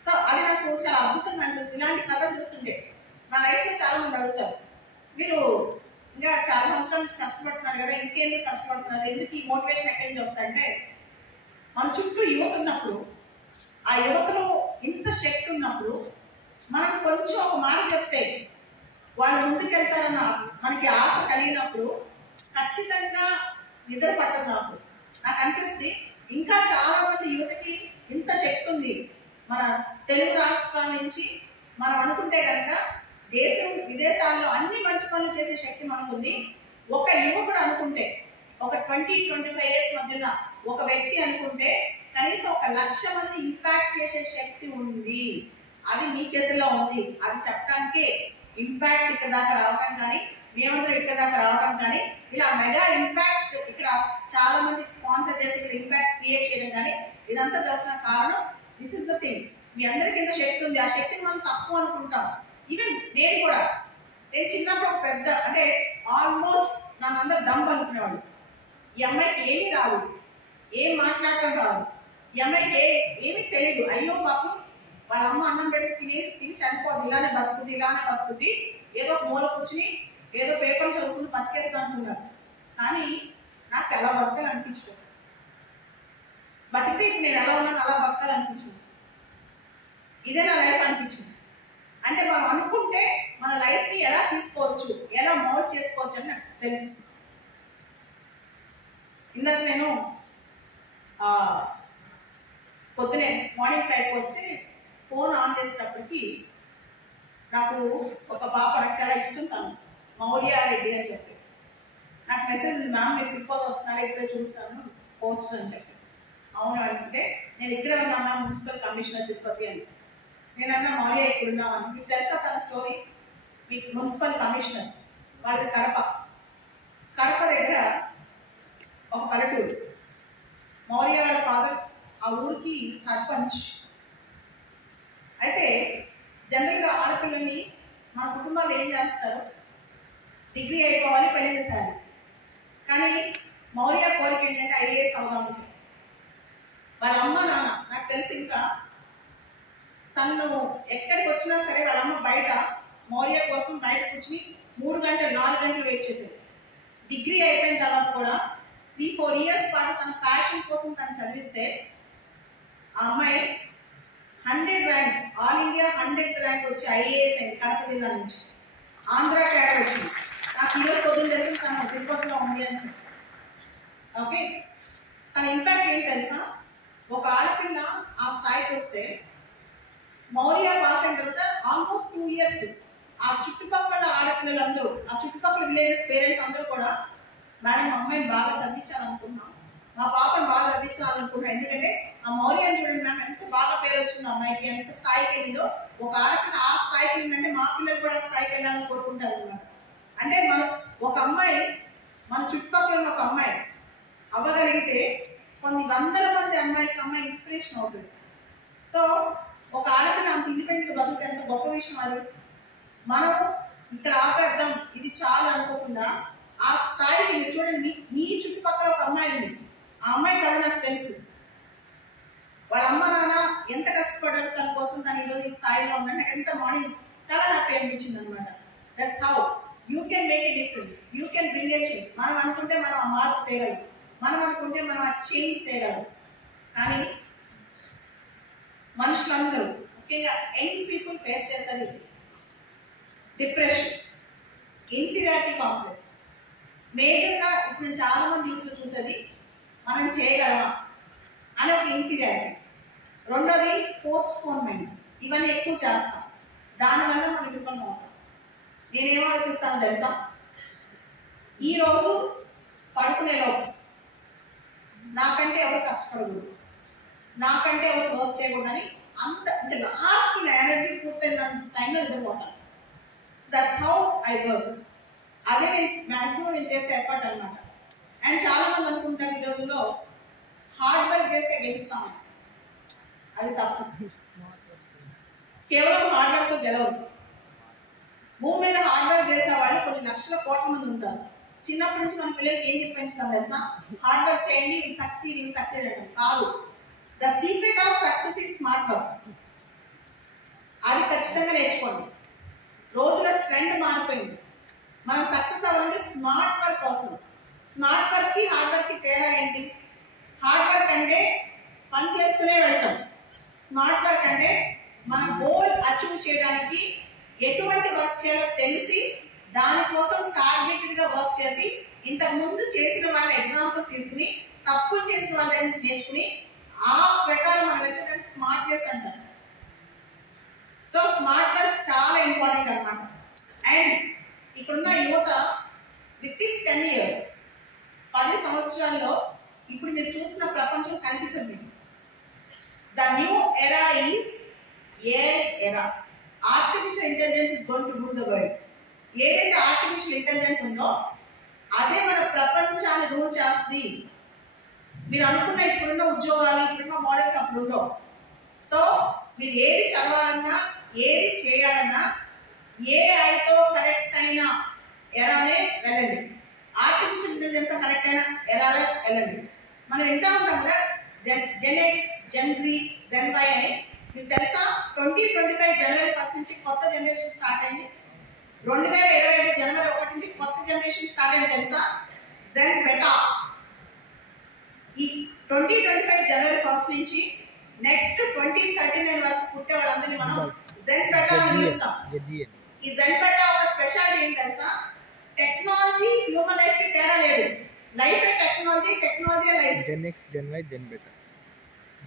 సో అది నాకు చాలా అద్భుతంగా అనిపిస్తుంది. ఇలాంటి కథ చూస్తుంటే నా లైఫ్లో చాలా మంది అడుగుతారు, మీరు ఇంకా చాలా సంవత్సరాల నుంచి కష్టపడుతున్నారు కదా, ఇంకెందుకు కష్టపడుతున్నారు, ఎందుకు ఈ మోటివేషన్ ఎక్కడి నుంచి వస్తాయంటే మన చుట్టూ యువత ఉన్నప్పుడు, ఆ యువతలో ఇంత శక్తి ఉన్నప్పుడు మనం కొంచెం ఒక మాట చెప్తే వాళ్ళు ముందుకు వెళ్తారన్న మనకి ఆశ కలిగినప్పుడు ఖచ్చితంగా నిద్ర పట్టదు. నాకు అనిపిస్తుంది ఇంకా చాలా మంది యువతకి ఇంత శక్తి ఉంది. మన తెలుగు రాష్ట్రాల నుంచి మనం అనుకుంటే కనుక దేశం విదేశాల్లో అన్ని మంచి పనులు చేసే శక్తి మనకు ఉంది. ఒక యువకుడు అనుకుంటే, ఒక 20-25 years మధ్యలో ఒక వ్యక్తి అనుకుంటే కనీసం 1,00,000 మంది ఇంపాక్ట్ చేసే శక్తి ఉంది. అది మీ చేతుల్లో ఉంది. అది చెప్పడానికి ఇంపాక్ట్ ఇక్కడ దాకా రావటం కానీ, మేమందరం ఇక్కడ దాకా రావటం కానీ, ఇలా మెగా ఇంపాక్ట్ ఇక్కడ చాలా మంది స్పాన్సర్ చేసి ఇక్కడ ఇంపాక్ట్ క్రియేట్ చేయడం కానీ, ఇదంతా జరుగుతున్న కారణం దిస్ ఇస్ ద థింగ్. మీ అందరికి ఇంత శక్తి ఉంది, ఆ శక్తిని మనం తక్కువ అనుకుంటాం. ఈవెన్ నేను చిన్నప్పుడు పెద్ద అంటే ఆల్మోస్ట్ నన్ను అందరు డంబ్ అనుకునేవాడు. ఈ అమ్మాయికి ఏమీ రాదు, ఏం మాట్లాడటం రాదు, ఈ అమ్మాయికి ఏమీ తెలియదు, అయ్యో పాపం వాళ్ళ అమ్మ అన్నం పెట్టి తిని చనిపోద్ది, ఇలానే బతుకుద్ది, ఏదో మూల కూర్చుని ఏదో పేపర్ చదువుకుని బతికేద్దాం అనుకున్నారు. కానీ నాకు ఎలా బతకాలి అనిపించదు, బతికితే ఇప్పుడు నేను ఎలా ఉన్నాను అలా బతకాలనిపించింది, ఇదే నా లైఫ్ అనిపించింది. అంటే మనం అనుకుంటే మన లైఫ్ని ఎలా తీసుకోవచ్చు, ఎలా మోల్డ్ చేసుకోవచ్చు అని నాకు తెలుసు. ఇందాక నేను పొద్దునే మార్నింగ్ ఫ్లైట్కి వస్తే ఫోన్ ఆన్ చేసేటప్పటికి నాకు ఒక పాప నాకు చాలా ఇష్టం, తను మౌర్య రెడ్డి అని చెప్పి నాకు మెసేజ్, మ్యామ్ మీరు తిరుపతి వస్తున్నారు, ఇప్పుడే చూస్తాను పోస్ట్ అని చెప్పి. అవును అంటే నేను ఇక్కడే ఉన్నామా మున్సిపల్ కమిషనర్ తిరుపతి అని. నేను అన్నా మౌర్య ఇక్కడ ఉన్నామని. మీకు తెలుసా తన స్టోరీ? మీకు మున్సిపల్ కమిషనర్ వాళ్ళది కడప దగ్గర ఒక పల్లెటూరు. మౌర్య వాళ్ళ ఫాదర్ ఆ ఊరికి సర్పంచ్. అయితే జనరల్గా ఆడపిల్లని మన కుటుంబాలు ఏం చేస్తారు, డిగ్రీ అయిపోవాలి పెళ్లి చేశారు. కానీ మౌర్య కోరిక ఏంటంటే ఐఏఎస్ అవుదామని చెప్పి. వాళ్ళ అమ్మ నాన్న నాకు తెలిసి ఇంకా తను ఎక్కడికి వచ్చినా సరే వాళ్ళ అమ్మ బయట మౌర్య కోసం బయట కూర్చుని 3 గంటలు 4 గంటలు వెయిట్ చేసేది. డిగ్రీ అయిపోయిన తర్వాత కూడా 3-4 ఇయర్స్ పాటు తన ప్యాషన్ కోసం తను చదివిస్తే ఆ అమ్మాయి 100 rank, all India 100th rank వచ్చి ఐఏఎస్ అయింది కడప జిల్లా నుంచి. ఆంధ్ర క్యాడర్ వచ్చింది. నాకు ఈరోజు పొద్దున్న తెలిసి తను తిరుపతిలో ఉంది అని చెప్పి. ఓకే, తన ఇంపాక్ట్ ఏంటి తెలుసా? ఒక ఆడపిల్ల ఆ స్థాయికి వస్తే మౌర్య పాస్ అయిన తర్వాత ఆల్మోస్ట్ 2 ఇయర్స్ ఆ చుట్టుపక్కల ఆడపిల్లలందరూ, ఆ చుట్టుపక్కల విలేజెస్ పేరెంట్స్ అందరూ కూడా మేడం అమ్మాయిని బాగా చదివించాలనుకున్నాం, మా పాపను బాగా చదివించాలనుకున్నాం. ఎందుకంటే ఆ మౌర్యాన్ని చూడండి మ్యామ్ ఎంత బాగా పేరు వచ్చింది అమ్మాయికి, ఎంత స్థాయికి వెళ్ళిందో. ఒక ఆడపిల్ల ఆ స్థాయికి వెళ్ళిందంటే మా పిల్లలు కూడా స్థాయికి వెళ్ళాలని కోరుకుంటారు అన్నమాట. అంటే మనం ఒక అమ్మాయి, మన చుట్టుపక్కల ఉన్న ఒక అమ్మాయి అవ్వగలిగితే కొన్ని వందల మంది అమ్మాయి ఇన్స్పిరేషన్ అవుతుంది. సో ఒక ఆడపిల్ల అంత ఇండిపెండెంట్ గా బతుకుతే ఎంత గొప్ప విషయం అది. మనం ఇక్కడ ఆపేద్దాం ఇది చాలు అనుకోకుండా ఆ స్థాయికి మీరు చూడండి. మీ చుట్టుపక్కల ఒక అమ్మాయి ఉంది, ఆ అమ్మాయి కదా నాకు తెలుసు. వాళ్ళ అమ్మ నాన్న ఎంత కష్టపడ్డారు తన కోసం, తను ఈరోజు ఈ స్థాయిలో ఉందంటే నాకు ఎంత మార్నింగ్ చాలా హ్యాపీ అనిపించింది అనమాట. That's how you can make a difference, you can bring A change. మనం అనుకుంటే మనం ఆ మార్పు తేగలం, మనం అనుకుంటే మనం ఆ చేంజ్ తేగలం. కానీ మనుషులందరూ ముఖ్యంగా యంగ్ పీపుల్ ఫేస్ చేసేది డిప్రెషన్, ఇన్ఫీరియారిటీ కాంప్లెక్స్. మేజర్గా ఇప్పుడు నేను చాలా మంది ఇంట్లో చూసేది మనం చేయగలమా అని ఒక ఇన్ఫీరియారిటీ. రెండోది పోస్ట్పోన్మెంట్, ఇవన్నీ ఎక్కువ చేస్తాం, దానివల్ల మనం విఫలం అవుతాం. నేనేం ఆలోచిస్తాను తెలుసా? ఈరోజు పడుకునేలోపు నాకంటే ఎవరు కష్టపడకూడదు, నాకంటే ఎవరు వర్క్ చేయకూడదని అంత అంటే లాస్ట్ ఎనర్జీ పూర్తయిన టైంలో నిద్రపోతాను. That's how I work. అదే మ్యాక్సిమం నేను చేసే ఎఫర్ట్ అనమాట. అండ్ చాలా మంది అనుకుంటారు ఈ రోజుల్లో హార్డ్ వర్క్ చేస్తే గెలుస్తామని. అది తప్పు. కేవలం హార్డ్ వర్క్ తో గెలవదు. భూమి మీద హార్డ్ వర్క్ చేసే వాళ్ళు కొన్ని లక్షల కోట్ల మంది ఉంటారు. చిన్నప్పటి నుంచి మన పిల్లలకి ఏం చెప్పి పెంచుతాం తెలుసా? హార్డ్ వర్క్ చేయండి, ఇవి సక్సీడ్ అంటాం. కాదు, the secret of success is smart work. అది ఖచ్చితంగా నేర్చుకోండి. రోజుల ట్రెండ్ మారిపోయింది. మనం సక్సెస్ అవ్వాలంటే స్మార్ట్ వర్క్ అవసరం. స్మార్ట్ వర్క్ కి హార్డ్ వర్క్ కి తేడా ఏంటి? హార్డ్ వర్క్ అంటే పని చేస్తూనే వెళ్తాం. స్మార్ట్ వర్క్ అంటే మన గోల్ అచీవ్ చేయడానికి ఎటువంటి వర్క్ చేయాలో తెలిసి దానికోసం టార్గెటెడ్ గా వర్క్ చేసి ఇంతకు ముందు చేసిన వాళ్ళ ఎగ్జాంపుల్స్ తీసుకుని తప్పులు చేసిన వాళ్ళ దగ్గర నుంచి నేర్చుకుని ఆ ప్రకారం మనం అయితే దాన్ని స్మార్ట్ వర్క్ అంటారు. సో స్మార్ట్ వర్క్ చాలా ఇంపార్టెంట్ అన్నమాట. అండ్ ఇప్పుడున్న యువత విత్ ఇన్ 10 years 10 సంవత్సరాల్లో ఇప్పుడు మీరు చూస్తున్న ప్రపంచం కనిపించదు మీకు. The new era is AI era. Artificial intelligence is going to rule the world. ఏదైతే ఆర్టిఫిషియల్ ఇంటెలిజెన్స్ ఉందో అదే మన ప్రపంచాన్ని రూల్ చేస్తుంది. మీరు అనుకున్న ఇప్పుడున్న ఉద్యోగాలు, ఇప్పుడున్న మోడల్స్ అప్పుడు ఉండవు. సో మీరు ఏది చదవాలన్నా, ఏది చేయాలన్నా ఏఐతో కరెక్ట్ అయిన ఎరానే వెళ్ళండి, ఆర్టిఫిషియల్ ఇంటెలిజెన్స్ తో కరెక్ట్ అయిన ఎరాలే వెళ్ళండి. మనం వింటా ఉంటాం కదా gen X, gen Z, gen Y అని. మీకు తెలుసా 2025 జనవరి 1 నుంచి కొత్త జనరేషన్ స్టార్ట్ అయింది. 2025 జనవరి 1 నుంచి కొత్త జనరేషన్ స్టార్ట్ అయింది తెలుసా? జెన్ బెటా. ఈ 2025 జనవరి 1 నుంచి నెక్స్ట్ 2039 వరకు పుట్టే వాళ్ళందరినీ మనం జెన్ బెటా అని పిలుస్తాం. ఈ జెన్ బెటా ఒక స్పెషాలిటీ ఏంటి తెలుసా? టెక్నాలజీ హ్యూమన్ లైఫ్ కి తేడా లేదు. Life a technology, technology life. Gen X, gen y, gen beta.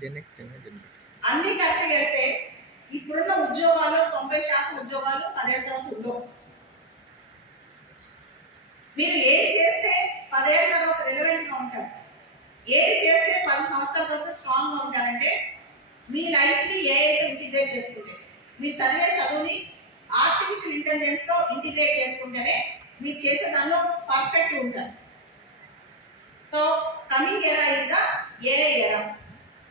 Gen X, gen y, gen beta అన్ని కరెక్ట్గా వెళ్తే ఇప్పుడున్న ఉద్యోగాలు 90% ఉద్యోగాలు 10 ఏళ్ల తర్వాత ఉద్యోగం. మీరు ఏది చేస్తే 10 ఏళ్ల తర్వాత రెలవెంట్ గా ఉంటారు, ఏది చేస్తే 10 సంవత్సరాల తర్వాత స్ట్రాంగ్ గా ఉంటారంటే మీ లైఫ్ ని ఏఐతో ఇంటిగ్రేట్ చేసుకుంటే, మీరు చదివే చదువుని ఆర్టిఫిషియల్ ఇంటెలిజెన్స్ తో ఇంటిగ్రేట్ చేసుకుంటేనే మీరు చేసే దానిలో పర్ఫెక్ట్ ఉంటారు. So coming era is the AI era.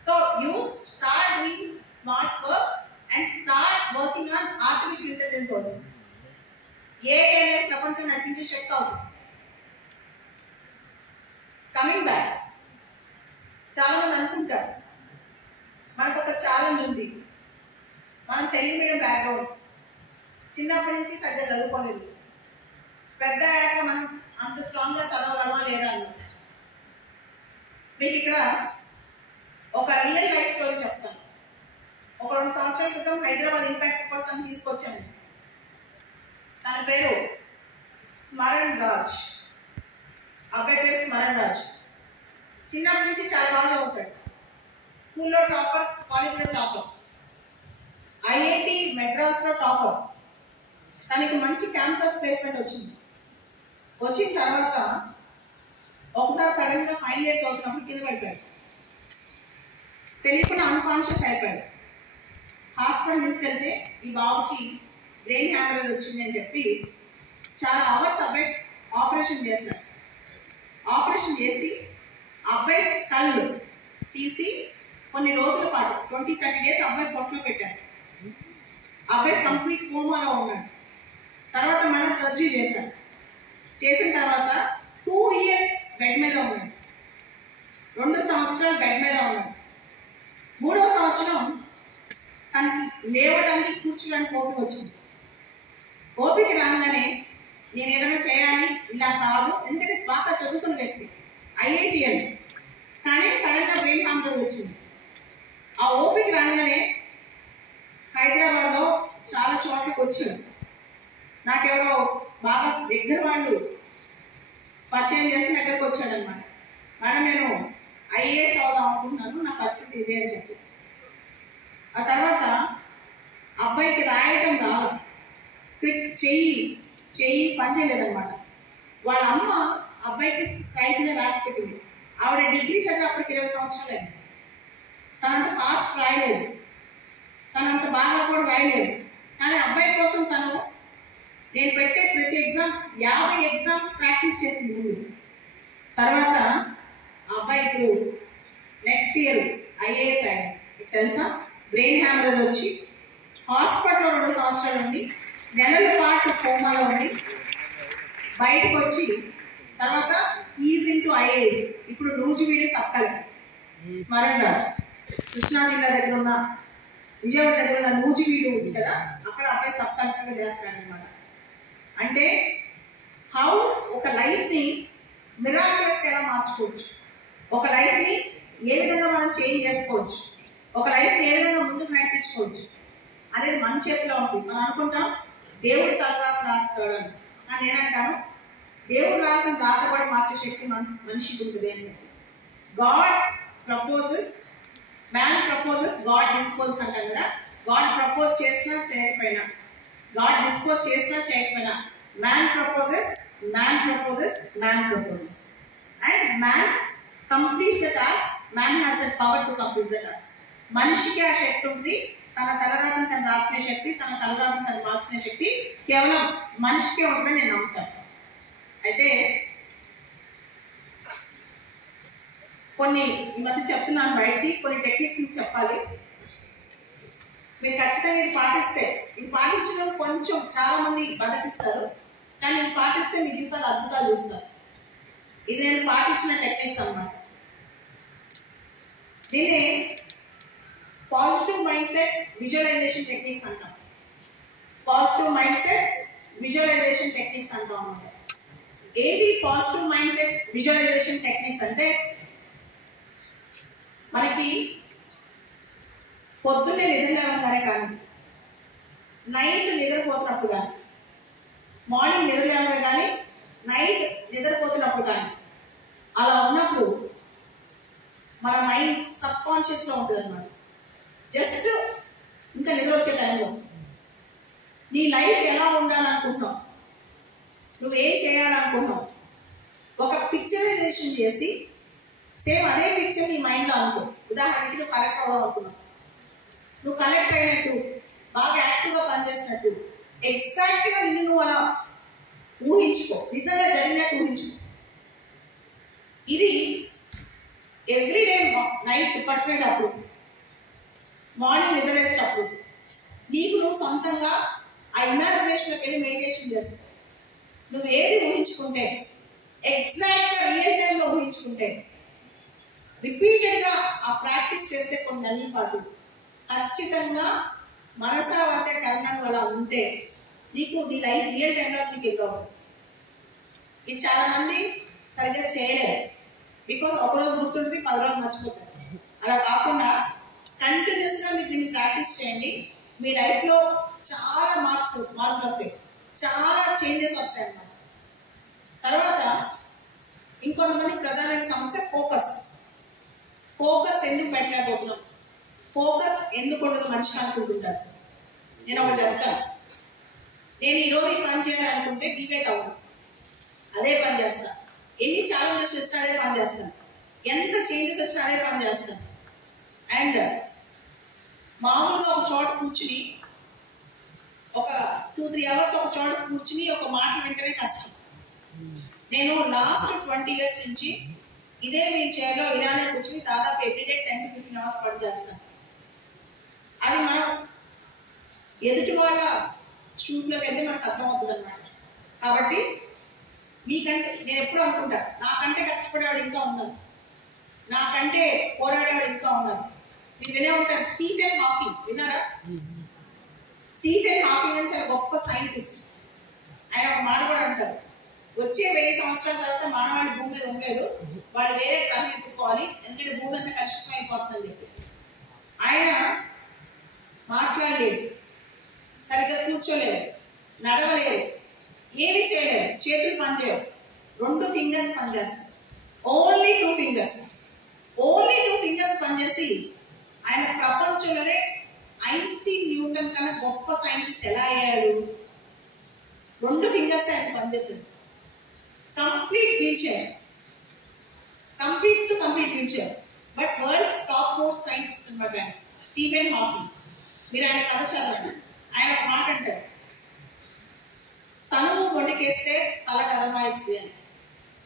So you start doing smart work and start working on artificial intelligence also. AI అనేది ప్రపంచం నడిపించే శక్తి అవుతుంది. కమింగ్ బ్యాక్, చాలా మంది అనుకుంటారు మనకు ఒక ఛాలెంజ్ ఉంది, మనం తెలుగు మీడియం బ్యాక్గ్రౌండ్, చిన్నప్పటి నుంచి సరిగ్గా చదువుకోలేదు, పెద్ద అయ్యాక మనం అంత స్ట్రాంగ్ గా చదవగలమా లేదా అన్నమాట. మీకు ఇక్కడ ఒక రియల్ లైఫ్ స్టోరీ చెప్తాను. ఒక 2 సంవత్సరాల క్రితం హైదరాబాద్ ఇంపాక్ట్ రిపోర్ట్ తను తీసుకొచ్చాను. తన పేరు స్మరణ్ రాజ్, అబ్బాయి పేరు స్మరణ్ రాజ్. చిన్నప్పటి నుంచి చాలా బాగా చదువుతాడు, స్కూల్లో టాపర్, కాలేజీలో టాపర్, ఐఐటి మెడ్రాస్ లో టాపర్. తనకి మంచి క్యాంపస్ ప్లేస్మెంట్ వచ్చింది. వచ్చిన తర్వాత ఒకసారి సడన్ గా ఫైనల్ ఇయర్స్ అవుతున్నప్పుడు కింద పడిపోయాడు, తెలియకుండా అన్కాన్షియస్ అయిపోయాడు. హాస్పిటల్ తీసుకెళ్తే ఈ బాబుకి బ్రెయిన్ హ్యామరేజ్ వచ్చింది అని చెప్పి చాలా అవర్స్ అబ్బాయి ఆపరేషన్ చేశారు. ఆపరేషన్ చేసి అబ్బాయి కళ్ళు తీసి కొన్ని రోజుల పాటు 20-30 డేస్ అబ్బాయి పొట్టలో పెట్టారు. అబ్బాయి కంప్లీట్ కోమాలో ఉన్నాడు. తర్వాత మళ్ళీ సర్జరీ చేశారు. చేసిన తర్వాత 2 ఇయర్స్ బెడ్ మీద ఉన్నాడు, 2 సంవత్సరాలు బెడ్ మీద ఉన్నాడు. 3వ సంవత్సరం తనకి లేవడానికి, కూర్చోడానికి ఓపిక వచ్చింది. ఓపిక రాగానే నేను ఏదైనా చేయాలి, ఇలా కాదు, ఎందుకంటే బాగా చదువుకున్న వ్యక్తి, ఐఐటిఎల్, కానీ సడన్ గా బ్రెయిన్ హ్యామరేజ్ వచ్చింది. ఆ ఓపిక రాగానే హైదరాబాద్ లో చాలా చోట్లకి వచ్చాడు. నాకెవరో బాగా దగ్గర వాళ్ళు పరిచయం చేసి దగ్గరకు వచ్చాడు అనమాట. మేడం నేను ఐఏఎస్ అవుదాం అనుకుంటున్నాను, నా పరిస్థితి ఇదే అని చెప్పి. ఆ తర్వాత అబ్బాయికి రాయటం రాదు, స్క్రిప్ట్ చెయ్యి పనిచేయలేదన్నమాట. వాళ్ళ అమ్మ అబ్బాయికి స్ట్రైట్ గా రాసి పెట్టింది. ఆవిడ డిగ్రీ చదివి అప్పటికి 20 సంవత్సరాలు అయింది. తనంత ఫాస్ట్ రాయలేదు, తనంత బాగా కూడా రాయలేదు. కానీ అబ్బాయి కోసం తను నేను పెట్టే ప్రతి ఎగ్జామ్ 50 ఎగ్జామ్స్ ప్రాక్టీస్ చేసింది ముందు. తర్వాత అబ్బాయి ఇప్పుడు నెక్స్ట్ ఇయర్ ఐఏఎస్ అయ్యాడు. తెలుసా, బ్రెయిన్ హ్యామరేజ్ వచ్చి హాస్పిటల్లో 2 సంవత్సరాలు ఉండి, నెలల పాటు కోమాలో ఉండి బయటకు వచ్చి తర్వాత ఈజ్ ఇంటూ ఐఏఎస్. ఇప్పుడు నూజివీడు సబ్ కలెక్టర్ స్మరణ్ రాజ్, కృష్ణా జిల్లా దగ్గర ఉన్న, విజయవాడ దగ్గర ఉన్న నూజివీడు ఉంది కదా, అక్కడ అబ్బాయి సబ్ కలెక్టర్గా చేస్తాడు అనమాట. అంటే హౌ ఒక లైఫ్ ని మిరాక్యులస్ ఎలా మార్చుకోవచ్చు, ఒక లైఫ్ ని ఏ విధంగా మనం చేంజ్ చేసుకోవచ్చు, ఒక లైఫ్ ని ఏ విధంగా ముందుకు నడిపించుకోవచ్చు అనేది మన చేతిలో ఉంటుంది. మనం అనుకుంటాం దేవుడు తలరాత రాస్తాడు అని, కానీ నేనంటాను దేవుడు రాసిన రాత కూడా మార్చే శక్తి మనిషికి ఉంటుంది అని చెప్పి. God proposes, man proposes, God dispose అంటాం కదా. గాడ్ ప్రపోజ్ చేసినా చేయకపోయినా, గాడ్ డిస్పోజ్ చేసినా చేయకపోయినా, man proposes, man proposes, man proposes, and man completes the task. Man has the power to complete the task. మనిషికి ఆ శక్తి ఉంది. తన తలరాతను తను రాసుకునే శక్తి, తన తలరాతను తను మార్చుకునే శక్తి కేవలం మనిషికే ఉంటుందని నేను నమ్ముతాను. అయితే కొన్ని ఈ మధ్య చెప్తున్నాను బయటికి, కొన్ని టెక్నిక్స్ మీకు చెప్పాలి. మీరు ఖచ్చితంగా ఇది పాటిస్తే, ఇది పాటించడం కొంచెం చాలా మంది బతికిస్తారు, కానీ ఇది పాటిస్తే మీ జీవితాలు అద్భుతాలు చూస్తారు. ఇది నేను పాటించిన టెక్నిక్స్ అన్నమాట. దీన్ని positive mind set visualisation techniques అంటాం. Positive mind set visualisation techniques అంటాం అన్నమాట. ఏంటి positive mind set visualisation techniques అంటే, మనకి పొద్దున్నే నిద్రలేవగానే కానీ, నైట్ నిద్రపోతున్నప్పుడు కానీ, మార్నింగ్ నిద్రలేవగా కానీ, నైట్ నిద్రపోతున్నప్పుడు కానీ, అలా ఉన్నప్పుడు మన మైండ్ సబ్ కాన్షియస్లో ఉంటుంది అన్నమాట. జస్ట్ ఇంకా ఇంకా నిద్ర వచ్చే టైంలో నీ లైఫ్ ఎలా ఉండాలనుకుంటున్నావు, నువ్వేం చేయాలనుకుంటున్నావు, ఒక పిక్చరైజేషన్ చేసి సేమ్ అదే పిక్చర్ నీ మైండ్లో అనుకో. ఉదాహరణకి నువ్వు కలెక్ట్ అవ్వడం అనుకున్నావు, నువ్వు కలెక్ట్ అయినట్టు బాగా యాక్టివ్గా పనిచేసినట్టు ఎగ్జాక్ట్గా నిన్ను నువ్వు అలా ఊహించుకో, నిజంగా జరిగినట్టు ఊహించుకో. ఇది ఎవ్రీడే నైట్ పట్టుకునేటప్పుడు, మార్నింగ్ నిద్రలేసేటప్పుడు నీకు నువ్వు సొంతంగా ఆ ఇమాజినేషన్లోకి వెళ్ళి మెడిటేషన్ చేస్తావు. నువ్వు ఏది ఊహించుకుంటే ఎగ్జాక్ట్గా రియల్ టైంలో ఊహించుకుంటే రిపీటెడ్గా ఆ ప్రాక్టీస్ చేస్తే కొన్ని నెలల పాటు ఖచ్చితంగా మనసా వచ్చే కర్ణను అలా ఉంటే నీకు నీ లైఫ్ రియల్ టైంలో నీకు ఎదురవుతుంది. ఇది చాలా మంది సరిగ్గా చేయలేరు, బికాజ్ ఒకరోజు గుర్తుంటుంది, 10 రోజులు మర్చిపోతారు. అలా కాకుండా కంటిన్యూస్గా మీరు దీన్ని ప్రాక్టీస్ చేయండి. మీ లైఫ్లో చాలా మార్పులు వస్తాయి, చాలా చేంజెస్ వస్తాయి అన్నమాట. తర్వాత ఇంకొంతమంది ప్రధానమైన సమస్య ఫోకస్. ఫోకస్ ఎందుకు పెట్టలేకపోతున్నాం, ఫోకస్ ఎందుకు ఉండదు మనిషికి అనుకుంటుంటారు. నేను ఒకటి చెప్తాను, నేను ఈరోజు ఈ పని చేయాలనుకుంటే డివేట్ అవ్వను, అదే పని చేస్తాను. ఎన్ని ఛాలెంజెస్ వచ్చినా అదే పని చేస్తాను, ఎంత చేంజెస్ వచ్చినా అదే పని చేస్తాను. అండ్ మామూలుగా ఒక చోట కూర్చుని ఒక 2-3 అవర్స్ ఒక చోట కూర్చుని ఒక మాట వింటమే కష్టం. నేను లాస్ట్ 20 years నుంచి ఇదే మీ చైర్లో ఇలానే కూర్చుని దాదాపు ఎవ్రీడే 10 to 15 hours పని చేస్తాను. అది మనం ఎదుటి వాళ్ళ షూస్లోకి వెళ్తే మనకు అర్థమవుతుంది అన్నమాట. కాబట్టి మీకంటే నేను ఎప్పుడు అనుకుంటా, నాకంటే కష్టపడేవాడు ఇంకా ఉన్నారు, నాకంటే పోరాడేవాడు ఇంకా ఉన్నారు. మీరు వినే ఉంటారు, స్టీఫెన్ హాకింగ్ విన్నారా? స్టీఫెన్ హాకింగ్ అని చాలా గొప్ప సైంటిస్ట్. ఆయన ఒక మాట కూడా అంటారు, వచ్చే 1000 సంవత్సరాల తర్వాత మానవాళి భూమి మీద ఉండలేదు, వాళ్ళు వేరే గ్రహం ఎత్తుకోవాలి, ఎందుకంటే భూమి అంతా కలుషితం అయిపోతుందని చెప్పి. ఆయన మాట్లాడలేడు, సరిగ్గా కూర్చోలేరు, నడవలేరు, ఏమీ చేయలేరు, చేతులు పనిచేయవు, 2 ఫింగర్స్ పనిచేస్తాయి, ఓన్లీ 2 ఫింగర్స్ పనిచేసి ఆయన ప్రపంచంలోనే ఐన్స్టీన్ న్యూటన్ కన్నా గొప్ప సైంటిస్ట్ ఎలా అయ్యాడు? 2 ఫింగర్స్ ఆయన పనిచేశాడు. Complete wheelchair, but world's top most scientist అనమాట ఆయన, స్టీఫెన్ హాకింగ్. మీరు ఆయన కథ చదవండి. ఆయన ఒక మాట అంటాడు, తనువు మొండికేస్తే తల కదమాయిస్తుంది అని.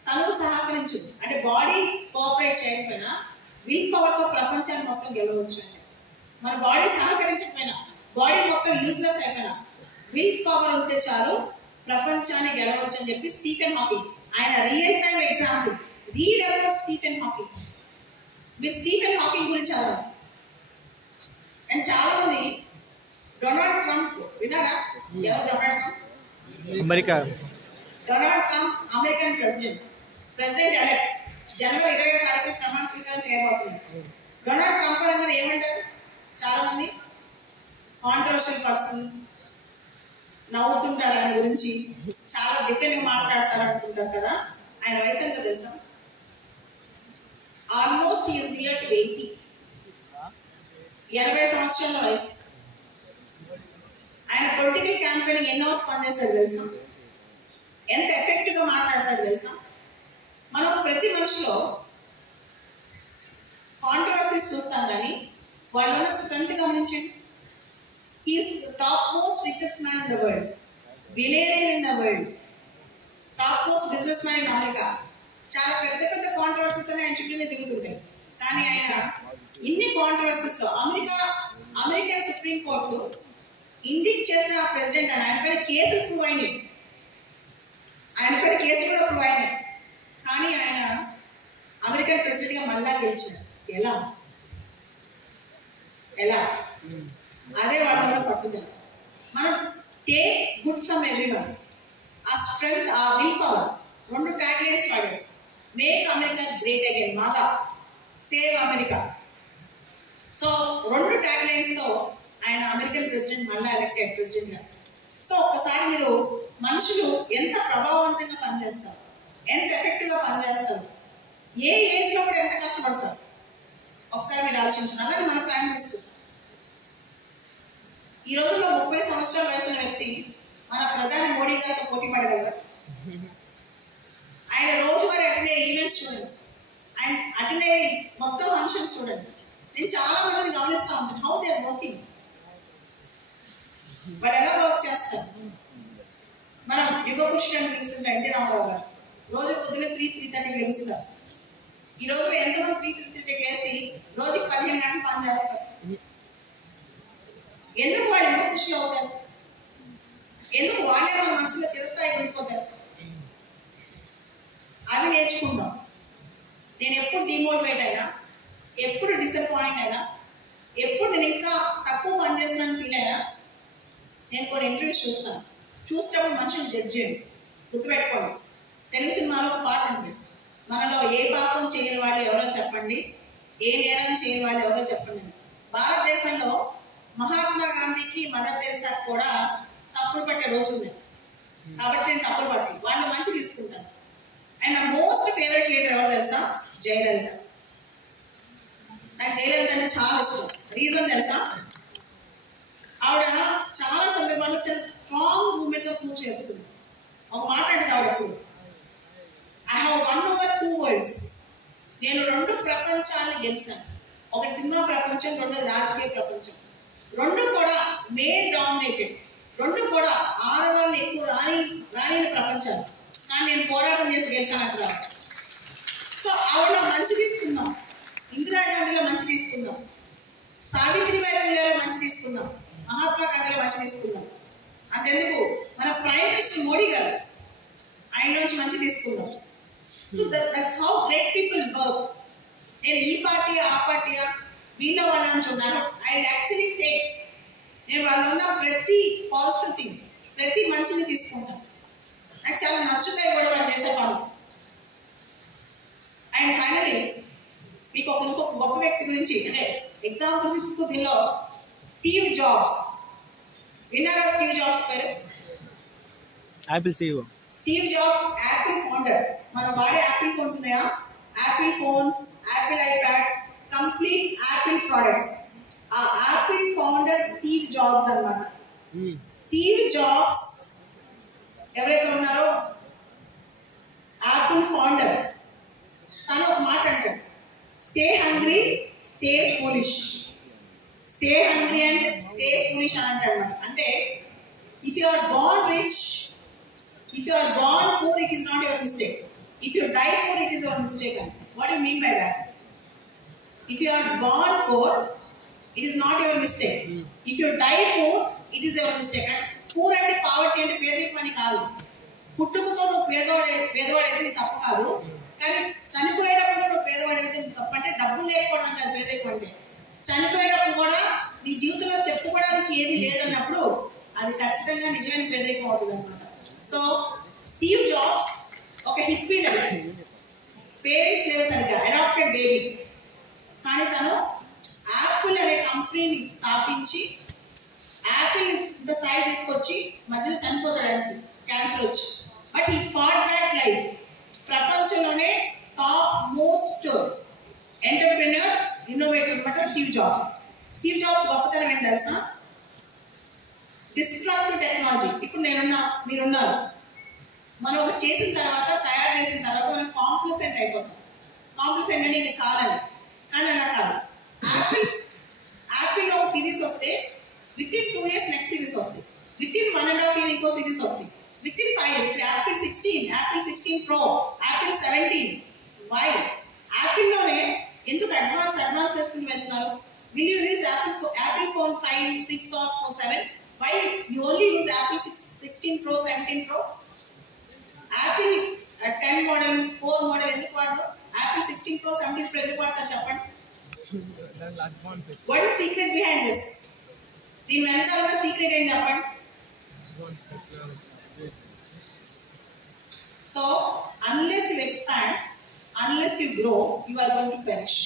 తనువు సహకరించదు అంటే బాడీ కోఆపరేట్ చేయకపోయినా విల్ పవర్తో ప్రపంచాన్ని మొత్తం గెలవచ్చు అని. మన బాడీ సహకరించకపోయినా, బాడీ మొత్తం యూజ్లెస్ అయిపోయినా విల్ పవర్ ఉంటే చాలు ప్రపంచాన్ని గెలవచ్చు అని చెప్పి స్టీఫెన్ హాకింగ్. ఆయన real time example. Read about Stephen Hawking. మీరు స్టీఫెన్ హాకింగ్ గురించి చదవాలి. అండ్ చాలా మంది డొనాల్డ్ ట్రంప్ విన్నారా? ఎవరు Donald Trump? America. Donald Trump American president elect. జనవరి 20వ తారీఖు ప్రమాణ స్వీకారం చేయబోతున్నారు. డొనాల్డ్ ట్రంప్ అనగానే ఏమంటారు చాలా మంది? కాంట్రవర్షియల్ పర్సన్, నవ్వుతుంటారు, ఆయన గురించి చాలా డిఫరెంట్ గా మాట్లాడతారు అనుకుంటారు కదా. ఆయన వయసు ఎంత తెలుసా? Almost is near to 80. 80 సంవత్సరాల వయసు. ఆయన పొలిటికల్ క్యాంపెయినింగ్ ఎన్ని అవర్స్ పనిచేస్తాడు తెలుసా? ఎంత ఎఫెక్టివ్ గా మాట్లాడతాడు తెలుసా? మనం ప్రతి మనిషిలో కాంట్రవర్సీస్ చూస్తాం, కానీ వాళ్ళ స్ట్రెంత్ గమనించండి. He is top most richest man in the world, billionaire in the world, top most businessman in America. చాలా పెద్ద పెద్ద కాంట్రవర్సీస్ అని ఆయన చుట్టూనే తిరుగుతుంటాయి. కానీ ఆయన ఇన్ని కాంట్రవర్సీస్ లో అమెరికన్ సుప్రీం కోర్టు ఇండిక్ట్ చేసిన ప్రెసిడెంట్ అని ఆయన పైన కేసులు ప్రూవ్ అయినాయి, కూడా ప్రూవ్ అయినాయి. కానీ ఆయన అమెరికన్ ప్రెసిడెంట్ గా మళ్ళా గెలిచాడు. ఎలా? అదే వాళ్ళ పట్టుదల. మనం టేక్ గుడ్ ఫ్రమ్ ఎవ్రీవన్. ఆ స్ట్రెంగ్త్, ఆ విల్ పవర్. 2 ట్యాగ్ లైన్స్ వాడాడు. Make America great again, MAGA save America. So 2 tag lines తో ఆయన అమెరికన్ ప్రెసిడెంట్ మళ్ళీ ఎలక్ట్ అయ్యారు ప్రెసిడెంట్ గా. సో ఒకసారి మీరు మనుషులు ఎంత ప్రభావవంతంగా పనిచేస్తారు, ఎంత ఎఫెక్టివ్ గా పనిచేస్తారు, ఏ ఏజ్ లో కూడా ఎంత కష్టపడతారు ఒకసారి మీరు ఆలోచించారు. అలాగే మన ప్రైమ్ మినిస్టర్ ఈ రోజుల్లో 30 సంవత్సరాల వయసున్న వ్యక్తి మన ప్రధాని మోడీ గారితో పోటీ పడగలరా? ఆయన రోజువారీ అటెండ్ ఈవెంట్స్ చూడండి, ఆయన అటెండ్ మొత్తం ఫంక్షన్స్ చూడండి. నేను చాలా మందిని గమనిస్తూ ఉంటాను, హౌ దే ఆర్ వర్కింగ్, వాళ్ళు ఎలా వర్క్ చేస్తారు. మనం యుగ పురుషుడు అని పిలుస్తుంటే ఎన్టీ రామారావు గారు రోజు పొద్దున్న 3:30 లెగుస్తారు. ఈ రోజు ఎంతమంది 3:30 లేసి రోజుకి 15 గంటలు పని చేస్తారు? ఎందుకు వాళ్ళు యుగ పురుషులు అవుతారు? ఎందుకు వాళ్ళే మన మనసులో చిరస్థాయికి ఉండిపోతారు? అవి నేర్చుకుందాం. నేను ఎప్పుడు డిమోటివేట్ అయినా, ఎప్పుడు డిసప్పాయింట్ అయినా, ఎప్పుడు నేను ఇంకా తక్కువ పని చేస్తున్నాను ఫీల్ అయినా, నేను కొన్ని ఇంటర్వ్యూస్ చూస్తాను. చూసేటప్పుడు మనుషులు జడ్జ్ చేయండి. గుర్తుపెట్టుకోండి, తెలుగు సినిమాలో ఒక పాట ఉంది, మనలో ఏ పాపం చేయని వాళ్ళు ఎవరో చెప్పండి, ఏ నేరం చేయని వాళ్ళు ఎవరో చెప్పండి. భారతదేశంలో మహాత్మా గాంధీకి, మదర్ తెరెసాకి కూడా తప్పులు పట్టే రోజు ఉంది. కాబట్టి నేను తప్పులు పట్టి వాళ్ళు మంచి తీసుకుంటాను. అండ్ నా మోస్ట్ ఫేవరెట్ లీడర్ ఎవరు తెలుసా? జయలలిత. నాకు జయలలిత అంటే చాలా ఇష్టం. రీజన్ తెలుసా? ఆవిడ చాలా సందర్భాల్లో చాలా స్ట్రాంగ్ మూమెంట్ గా ప్రూవ్ చేస్తుంది. ఒక మాట అంటే ఆవిడ ఎప్పుడు, I have one over 2 world's. నేను 2 ప్రపంచాలను గెలిచాను. ఒకటి సినిమా ప్రపంచం, రెండోది రాజకీయ ప్రపంచం. 2 కూడా మేల్ డామినేటెడ్, 2 కూడా ఆడవాళ్ళని ఎక్కువ రాని ప్రపంచాలు. కానీ నేను పోరాటం చేసి గెలిచానంటున్నారు. సో ఆవిడ మంచి తీసుకుందాం, ఇందిరాగాంధీలో మంచి తీసుకుందాం, సావిత్రిబాయి పూలేలో మంచి తీసుకుందాం, మహాత్మా గాంధీలో మంచి తీసుకుందాం. అంతెందుకు మన ప్రైమ్ మినిస్టర్ మోడీ గారు, ఆయన నుంచి మంచి తీసుకుందాం. So that's how great people work. నేను ఈ పార్టీ ఆ పార్టీయా వీళ్ళ వాళ్ళని చూడాను. ఐ యాక్చువల్లీ టేక్, నేను వాళ్ళ ఉన్న ప్రతి పాజిటివ్ థింగ్, ప్రతి మంచిని తీసుకుంటాను. నాకు చాలా నచ్చుతాయి కూడా వాళ్ళు చేసే పనులు. అండ్ ఫైనలీ మీకు ఇంకొక గొప్ప వ్యక్తి గురించి అంటే ఎగ్జాంపుల్స్ ఇస్తూ, దీనిలో స్టీవ్ జాబ్స్. విన్నారా స్టీవ్ జాబ్స్ పేరు? Apple CEO. Steve Jobs Apple founder. మనం వాడే యాపిల్ ఫోన్స్ ఉన్నాయా? Apple phones, Apple iPads, complete Apple products. ఆ యాపిల్ ఫౌండర్ స్టీవ్ జాబ్స్ అన్నమాట. స్టీవ్ జాబ్స్ ఎవరైతే ఉన్నారో యాపిల్ ఫౌండర్, తను ఒక మాట అంటాడు, stay hungry stay foolish. Stay hungry and stay foolish అని అంటాడు. అంటే if you are born rich, if you are born poor, it is not your mistake. If you die poor, it is your mistake. What do you mean by that? If you are born poor, it is not your mistake. If you die poor, it is your mistake. And poor అంటే poverty అంటే పేదరికం అని కాదు. పుట్టుకతో నువ్వు పేదవాడైతే నీ తప్పు కాదు, కానీ చనిపోయేటప్పుడు నువ్వు పేదవాడైతే తప్పు. అంటే డబ్బులు లేకపోవడం కాదు పేదరికం అంటే. చనిపోయేటప్పుడు కూడా నీ జీవితంలో చెప్పుకోవడానికి ఏది లేదన్నప్పుడు అది ఖచ్చితంగా నిజమైన పేదరికం అవుతుంది అన్నమాట. సో స్టీవ్ జాబ్స్ ఒక హిప్పీ లైఫ్, పేరెంట్స్ లేవు సరిగ్గా, అడాప్టెడ్ బేబీ. కానీ తను యాపిల్ అనే కంపెనీని స్థాపించి యాపిల్ ఇంత స్థాయి తీసుకొచ్చి మధ్యలో చనిపోతాడు క్యాన్సర్ వచ్చి. బట్ ఈ ఫాట్ బ్యాక్ లైఫ్. ప్రపంచంలోనే టాప్ మోస్ట్ ఎంటర్ప్రెన్యూర్, ఇన్నోవేటర్ అనమాట స్టీవ్ జాబ్స్. స్టీవ్ జాబ్స్ గొప్పతనం ఏంటి తెలుసా? Destructive technology. ఇప్పుడు నేనున్నా, మీరున్నారు, మనం ఒకటి చేసిన తర్వాత, తయారు చేసిన తర్వాత మనం కాంప్లిసెంట్ అయిపోతాం. కాంప్లిసెంట్ అంటే ఇంకా చాలని. కానీ అలా కాదు. యాపిల్లో ఒక సిరీస్ వస్తే within 2 years next series వస్తాయి. విత్ ఇన్ 1.5 year ఇంకో సిరీస్ వస్తాయి. Within 5 years Apple 16, Apple 16 Pro, Apple 17. Why? యాపిల్లోనే ఎందుకు అడ్వాన్స్ చేసుకుని వెళ్తున్నారు? Will you use Apple phone 5, 6 or 7? Why you only use Apple 16 Pro, 17 Pro? Apple 10 model, 4 model ఎందుకు వాడరు? Apple 16 Pro, 17 Pro ఎందుకు వాడతారు చెప్పండి? What is secret behind this? దీని వెనకాల సీక్రెట్ ఏంటి చెప్పండి? So unless you expand, unless you grow, you are going to perish.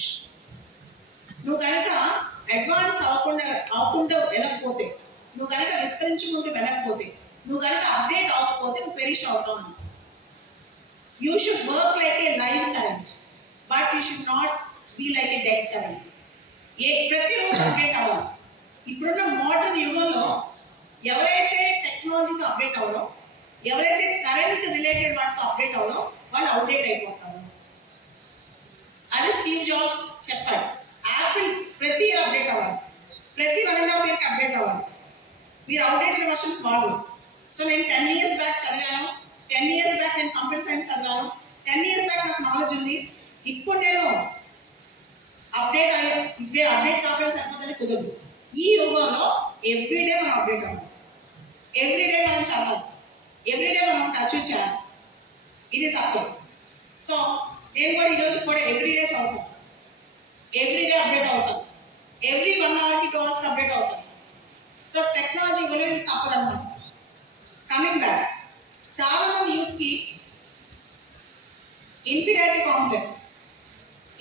నువ్వు కనుక అడ్వాన్స్ అవ్వకుండా వెళ్ళకపోతే, నువ్వు కనుక విస్తరించుకుంటూ వెళ్ళకపోతే, నువ్వు కనుక అప్డేట్ అవ్వకపోతే నువ్వు పెరిష్ అవుతావు. You should work like a live current, but you should not be like a dead current. ప్రతిరోజు అప్డేట్ అవ్వాలి. ఇప్పుడున్న మోడర్న్ యుగంలో ఎవరైతే టెక్నాలజీతో అప్డేట్ అవ్వరో, ఎవరైతే కరెంట్ రిలేటెడ్ వాటితో అప్డేట్ అవ్వరో వాళ్ళు అవుట్డేట్ అయిపోతారు. అది స్టీవ్ జాబ్స్ చెప్పాడు. యాపిల్ ప్రతి ఇయర్ అప్డేట్ అవ్వాలి, ప్రతి 1.5 years అప్డేట్ అవ్వాలి. మీరు అవుట్డేటెడ్ వర్షన్స్ వాడు. సో నేను 10 years బ్యాక్ చదివాను, 10 years బ్యాక్ నేను కంప్యూటర్ సైన్స్ చదివాను, 10 years బ్యాక్ నాకు నాలెడ్జ్ ఉంది. ఇప్పుడు నేను అప్డేట్ కాకపోతే సరిపోతుంది, కుదరదు. ఈ యుగంలో ఎవ్రీడే మనం అప్డేట్ అవ్వాలి, ఎవ్రీడే మనం చదవాలి, ఎవ్రీడే మనం టచ్ చేయాలి. ఇది తక్కువ. సో నేను కూడా ఈరోజు కూడా ఎవ్రీడే చదువుతాను, ఎవ్రీడే అప్డేట్ అవుతాను, ఎవ్రీ 1 hour 2 hours అప్డేట్ అవుతాను. సో టెక్నాలజీ కూడా ఇది తప్పదన్నమాట. కమింగ్ బ్యాక్, చాలా మంది యూత్కి ఇన్ఫీరియారిటీ కాంప్లెక్స్.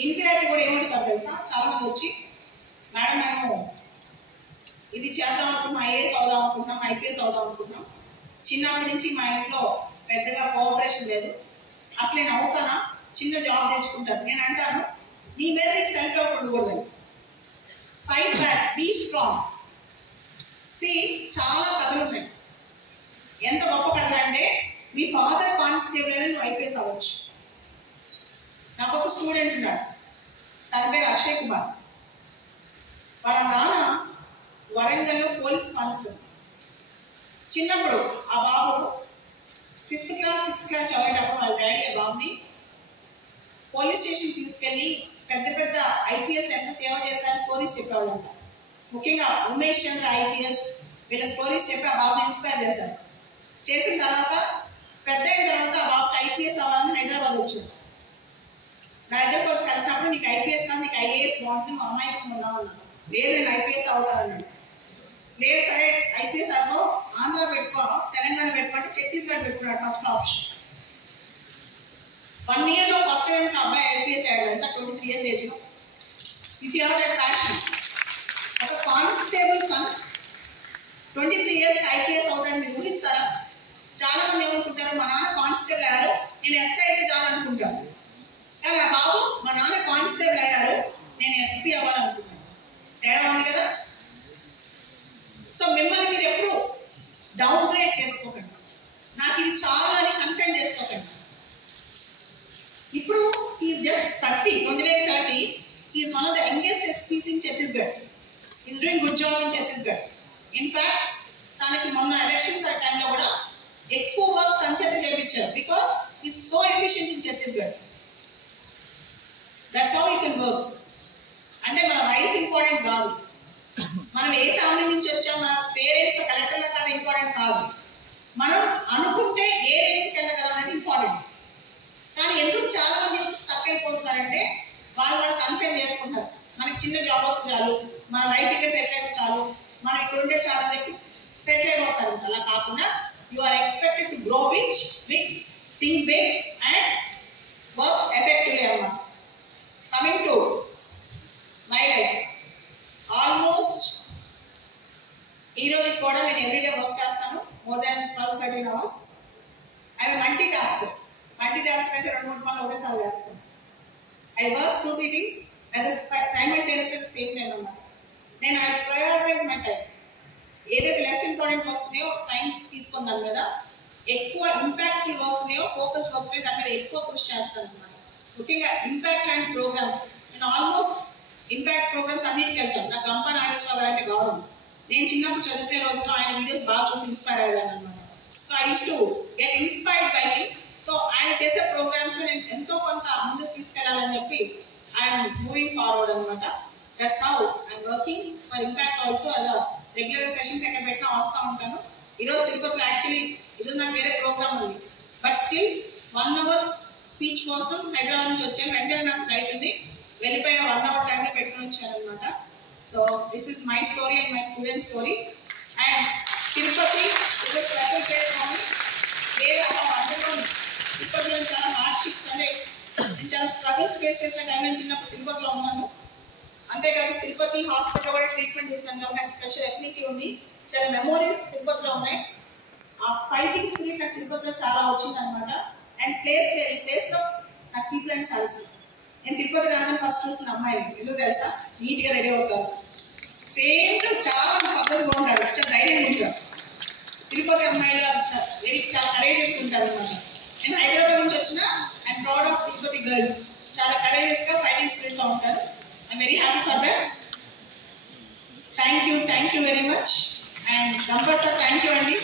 ఇన్ఫీరియారిటీ కూడా ఏమంటారు తెలుసా? చాలా మంది వచ్చి, మేడం మేము ఇది చేద్దాం అనుకుంటున్నాం, ఐఏఎస్ అవుదాం అనుకుంటున్నాం, ఐపీఎస్ అవుదాం అనుకుంటున్నాం, చిన్నప్పటి నుంచి మా ఇంట్లో పెద్దగా కోఆపరేషన్ లేదు, అసలు నేను అవుతానా, చిన్న జాబ్ తెచ్చుకుంటాను. నేను అంటాను, నీ మీద నీకు సెల్ఫ్ డౌట్ ఉండకూడదని. Fight back, be strong. చాలా కథలు ఉన్నాయి. ఎంత గొప్ప కథ అంటే, మీ ఫాదర్ కానిస్టేబుల్ అని నువ్వు ఐపీఎస్ అవ్వచ్చు. నాకు ఒక స్టూడెంట్ ఉన్నాడు, తన పేరు అక్షయ్ కుమార్. వాళ్ళ నాన్న వరంగల్లో పోలీస్ కానిస్టేబుల్. చిన్నప్పుడు ఆ బాబు 5th class 6th class చదివేటప్పుడు వాళ్ళ డాడీ ఆ బాబుని పోలీస్ స్టేషన్ తీసుకెళ్ళి పెద్ద పెద్ద ఐపీఎస్ ఎంత సేవ చేశారని స్టోరీస్ చెప్పేవాళ్ళంట. ముఖ్యంగా ఉమేష్ చంద్ర ఐపీఎస్ వీళ్ళ స్టోరీస్ చెప్పి ఆ బాబుని ఇన్స్పైర్ చేశారు. చేసిన తర్వాత పెద్ద అయిన తర్వాత ఆ బాబుకి ఐపీఎస్ అవ్వాలని హైదరాబాద్ వచ్చాడు. నా దగ్గరకు వచ్చి కలిసినప్పుడు నీకు ఐపీఎస్ కాదు, నీకు ఐఏఎస్ బాగుంటుంది, నువ్వు అమ్మాయితో ఉన్నావు అన్నాడు. లేదు, నేను ఐపీఎస్ అవుతానన్నాడు. లేదు, సరే ఐపీఎస్ అవ్వో, ఆంధ్ర పెట్టుకోను, తెలంగాణ పెట్టుకుంటే ఛత్తీస్గఢ్ పెట్టుకున్నాడు ఫస్ట్ ఆప్షన్. 1 year లో ఫస్ట్ టైం అబ్బాయి ఐపీఎస్ అయ్యాడు తెలుసా, 23 years age. If you have that passion, ఒక కానిస్టేబుల్ సన్ 23 years ఐపీఎస్ అవుతాడని మీరు ఊహిస్తారా? చాలా మంది ఏమనుకుంటారు, మా నాన్న కానిస్టేబుల్ అయ్యారు, నేను ఎస్ఐ అయితే చాలు అనుకుంటాను. కానీ ఆ బాబు, మా నాన్న కానిస్టేబుల్ అయ్యారు, నేను ఎస్పీ అవ్వాలనుకుంటాను. తేడా ఉంది కదా. సో మిమ్మల్ని మీరు ఎప్పుడు డౌన్ గ్రేడ్ చేసుకోకండి, నాకు ఇది చాలా అని కన్ఫైన్ చేసుకోకండి. ఇప్పుడు is just 30, 29-30. Is one of the youngest SPs in Chhattisgarh. Is doing good job in Chhattisgarh. In fact తనకి మొన్న ఎలక్షన్స్ ఆ టైంలో కూడా ఎక్కువ వర్క్ తన చేత చేయించారు. Because is so efficient in Chhattisgarh. That's how you can work. అంటే మన వయసు ఇంపార్టెంట్ కాదు, మనం ఏ ఫ్యామిలీ నుంచి వచ్చాం, మన పేరెంట్స్ కలెక్టర్లా కాదు ఇంపార్టెంట్ కాదు, మనం అనుకుంటే ఏ రేంజ్కి వెళ్ళగలం అనేది ఇంపార్టెంట్. కానీ ఎందుకు చాలా మంది స్టక్ అయిపోతున్నారంటే, వాళ్ళు కన్ఫర్మ్ చేసుకుంటారు, మనకి చిన్న జాబ్ వస్తే చాలు, మన లైఫ్ ఇక్కడ సెటిల్ అయితే చాలు, మనం ఇక్కడ ఉంటే చాలా చెప్పి సెటిల్ అయిపోతారు. అలా కాకుండా you are expected to grow big, think big and work effectively అన్నమాట. Coming to my life, almost ఈ రోజు కూడా నేను ఎవ్రీడే వర్క్ చేస్తాను, more than 12-13 hours. I multi task అంటే 2-3 పనులు ఒకేసారి చేస్తాను. I work 2-3 things at the simultaneously at the same time అన్నమాట. నేను ఐ ప్రయారిటైజ్ మై టైం. ఏదైతే లెస్ ఇంపార్టెంట్ వర్క్స్ ఉన్నాయో టైం తీసుకుందాం కదా, ఎక్కువ ఇంపాక్ట్ఫుల్ వర్క్స్ ఉన్నాయో, ఫోకస్ వర్క్స్ ఉన్నాయో దాని మీద ఎక్కువ కృషి చేస్తాను అనమాట. ముఖ్యంగా ఇంపాక్ట్ అండ్ ప్రోగ్రామ్స్. నేను ఆల్మోస్ట్ ఇంపాక్ట్ ప్రోగ్రామ్స్ అన్నింటికి వెళ్తాను. నాకు గంపా నాగేశ్వరరావు గారు అంటే గౌరవం. నేను చిన్నప్పుడు చదువుకునే రోజుల్లో ఆయన వీడియోస్ బాగా చూసి ఇన్స్పైర్ అయ్యాను అనమాట. So I use to get inspired by him. So ఆయన చేసే ప్రోగ్రామ్స్ నేను ఎంతో కొంత ముందుకు తీసుకెళ్లాలని చెప్పి ఐఎమ్ మూవింగ్ ఫార్వర్డ్ అనమాట. That's how I'm working for impact also. అలా రెగ్యులర్ సెషన్స్ ఎక్కడ పెట్టినా వస్తూ ఉంటాను. ఈరోజు తిరుపతిలో యాక్చువల్లీ ఈరోజు నాకు వేరే ప్రోగ్రామ్ ఉంది, బట్ స్టిల్ 1 hour స్పీచ్ కోసం హైదరాబాద్ నుంచి వచ్చాను. వెంటనే నాకు ఫ్లైట్ ఉంది, వెళ్ళిపోయే 1 hour టైంలో పెట్టుకుని వచ్చాను అనమాట. So this is my story and my student story. And Tirupati is special place for me. వేరే అందులో తిరుపతిలో చాలా హార్డ్షిప్స్ అంటే నేను చాలా స్ట్రగుల్స్ ఫేస్ చేసిన టైం నేను చిన్నప్పుడు తిరుపతిలో ఉన్నాను. అంతేకాదు తిరుపతి హాస్పిటల్లో కూడా ట్రీట్మెంట్ చేస్తున్నాను కాబట్టి నాకు స్పెషల్ ఎఫినిటీ ఉంది. చాలా మెమోరీస్ తిరుపతిలో ఉన్నాయి. ఆ ఫైటింగ్ స్పిరిట్ నాకు తిరుపతిలో చాలా వచ్చింది అనమాట. అండ్ ఈ ప్లేస్లో నాకు పీపుల్ అంటే చాలా ఇష్టం. నేను తిరుపతి రాగానే ఫస్ట్ చూసిన అమ్మాయిని ఎందుకు తెలుసా, నీట్గా రెడీ అవుతారు, సేమ్ టు చాలా పద్ధతిగా ఉంటారు, చాలా ధైర్యంగా ఉంటారు. తిరుపతి అమ్మాయిలు చాలా కరేజెస్ ఉంటారు అన్నమాట. నేను హైదరాబాద్ నుంచి వచ్చిన I'm proud of Tirupati girls. చాలా కరేజెస్ గా ఫైటింగ్ స్పిరిట్ గా ఉంటారు. I'm very happy for that. Thank you very much. And Gampa sir thank you అండి.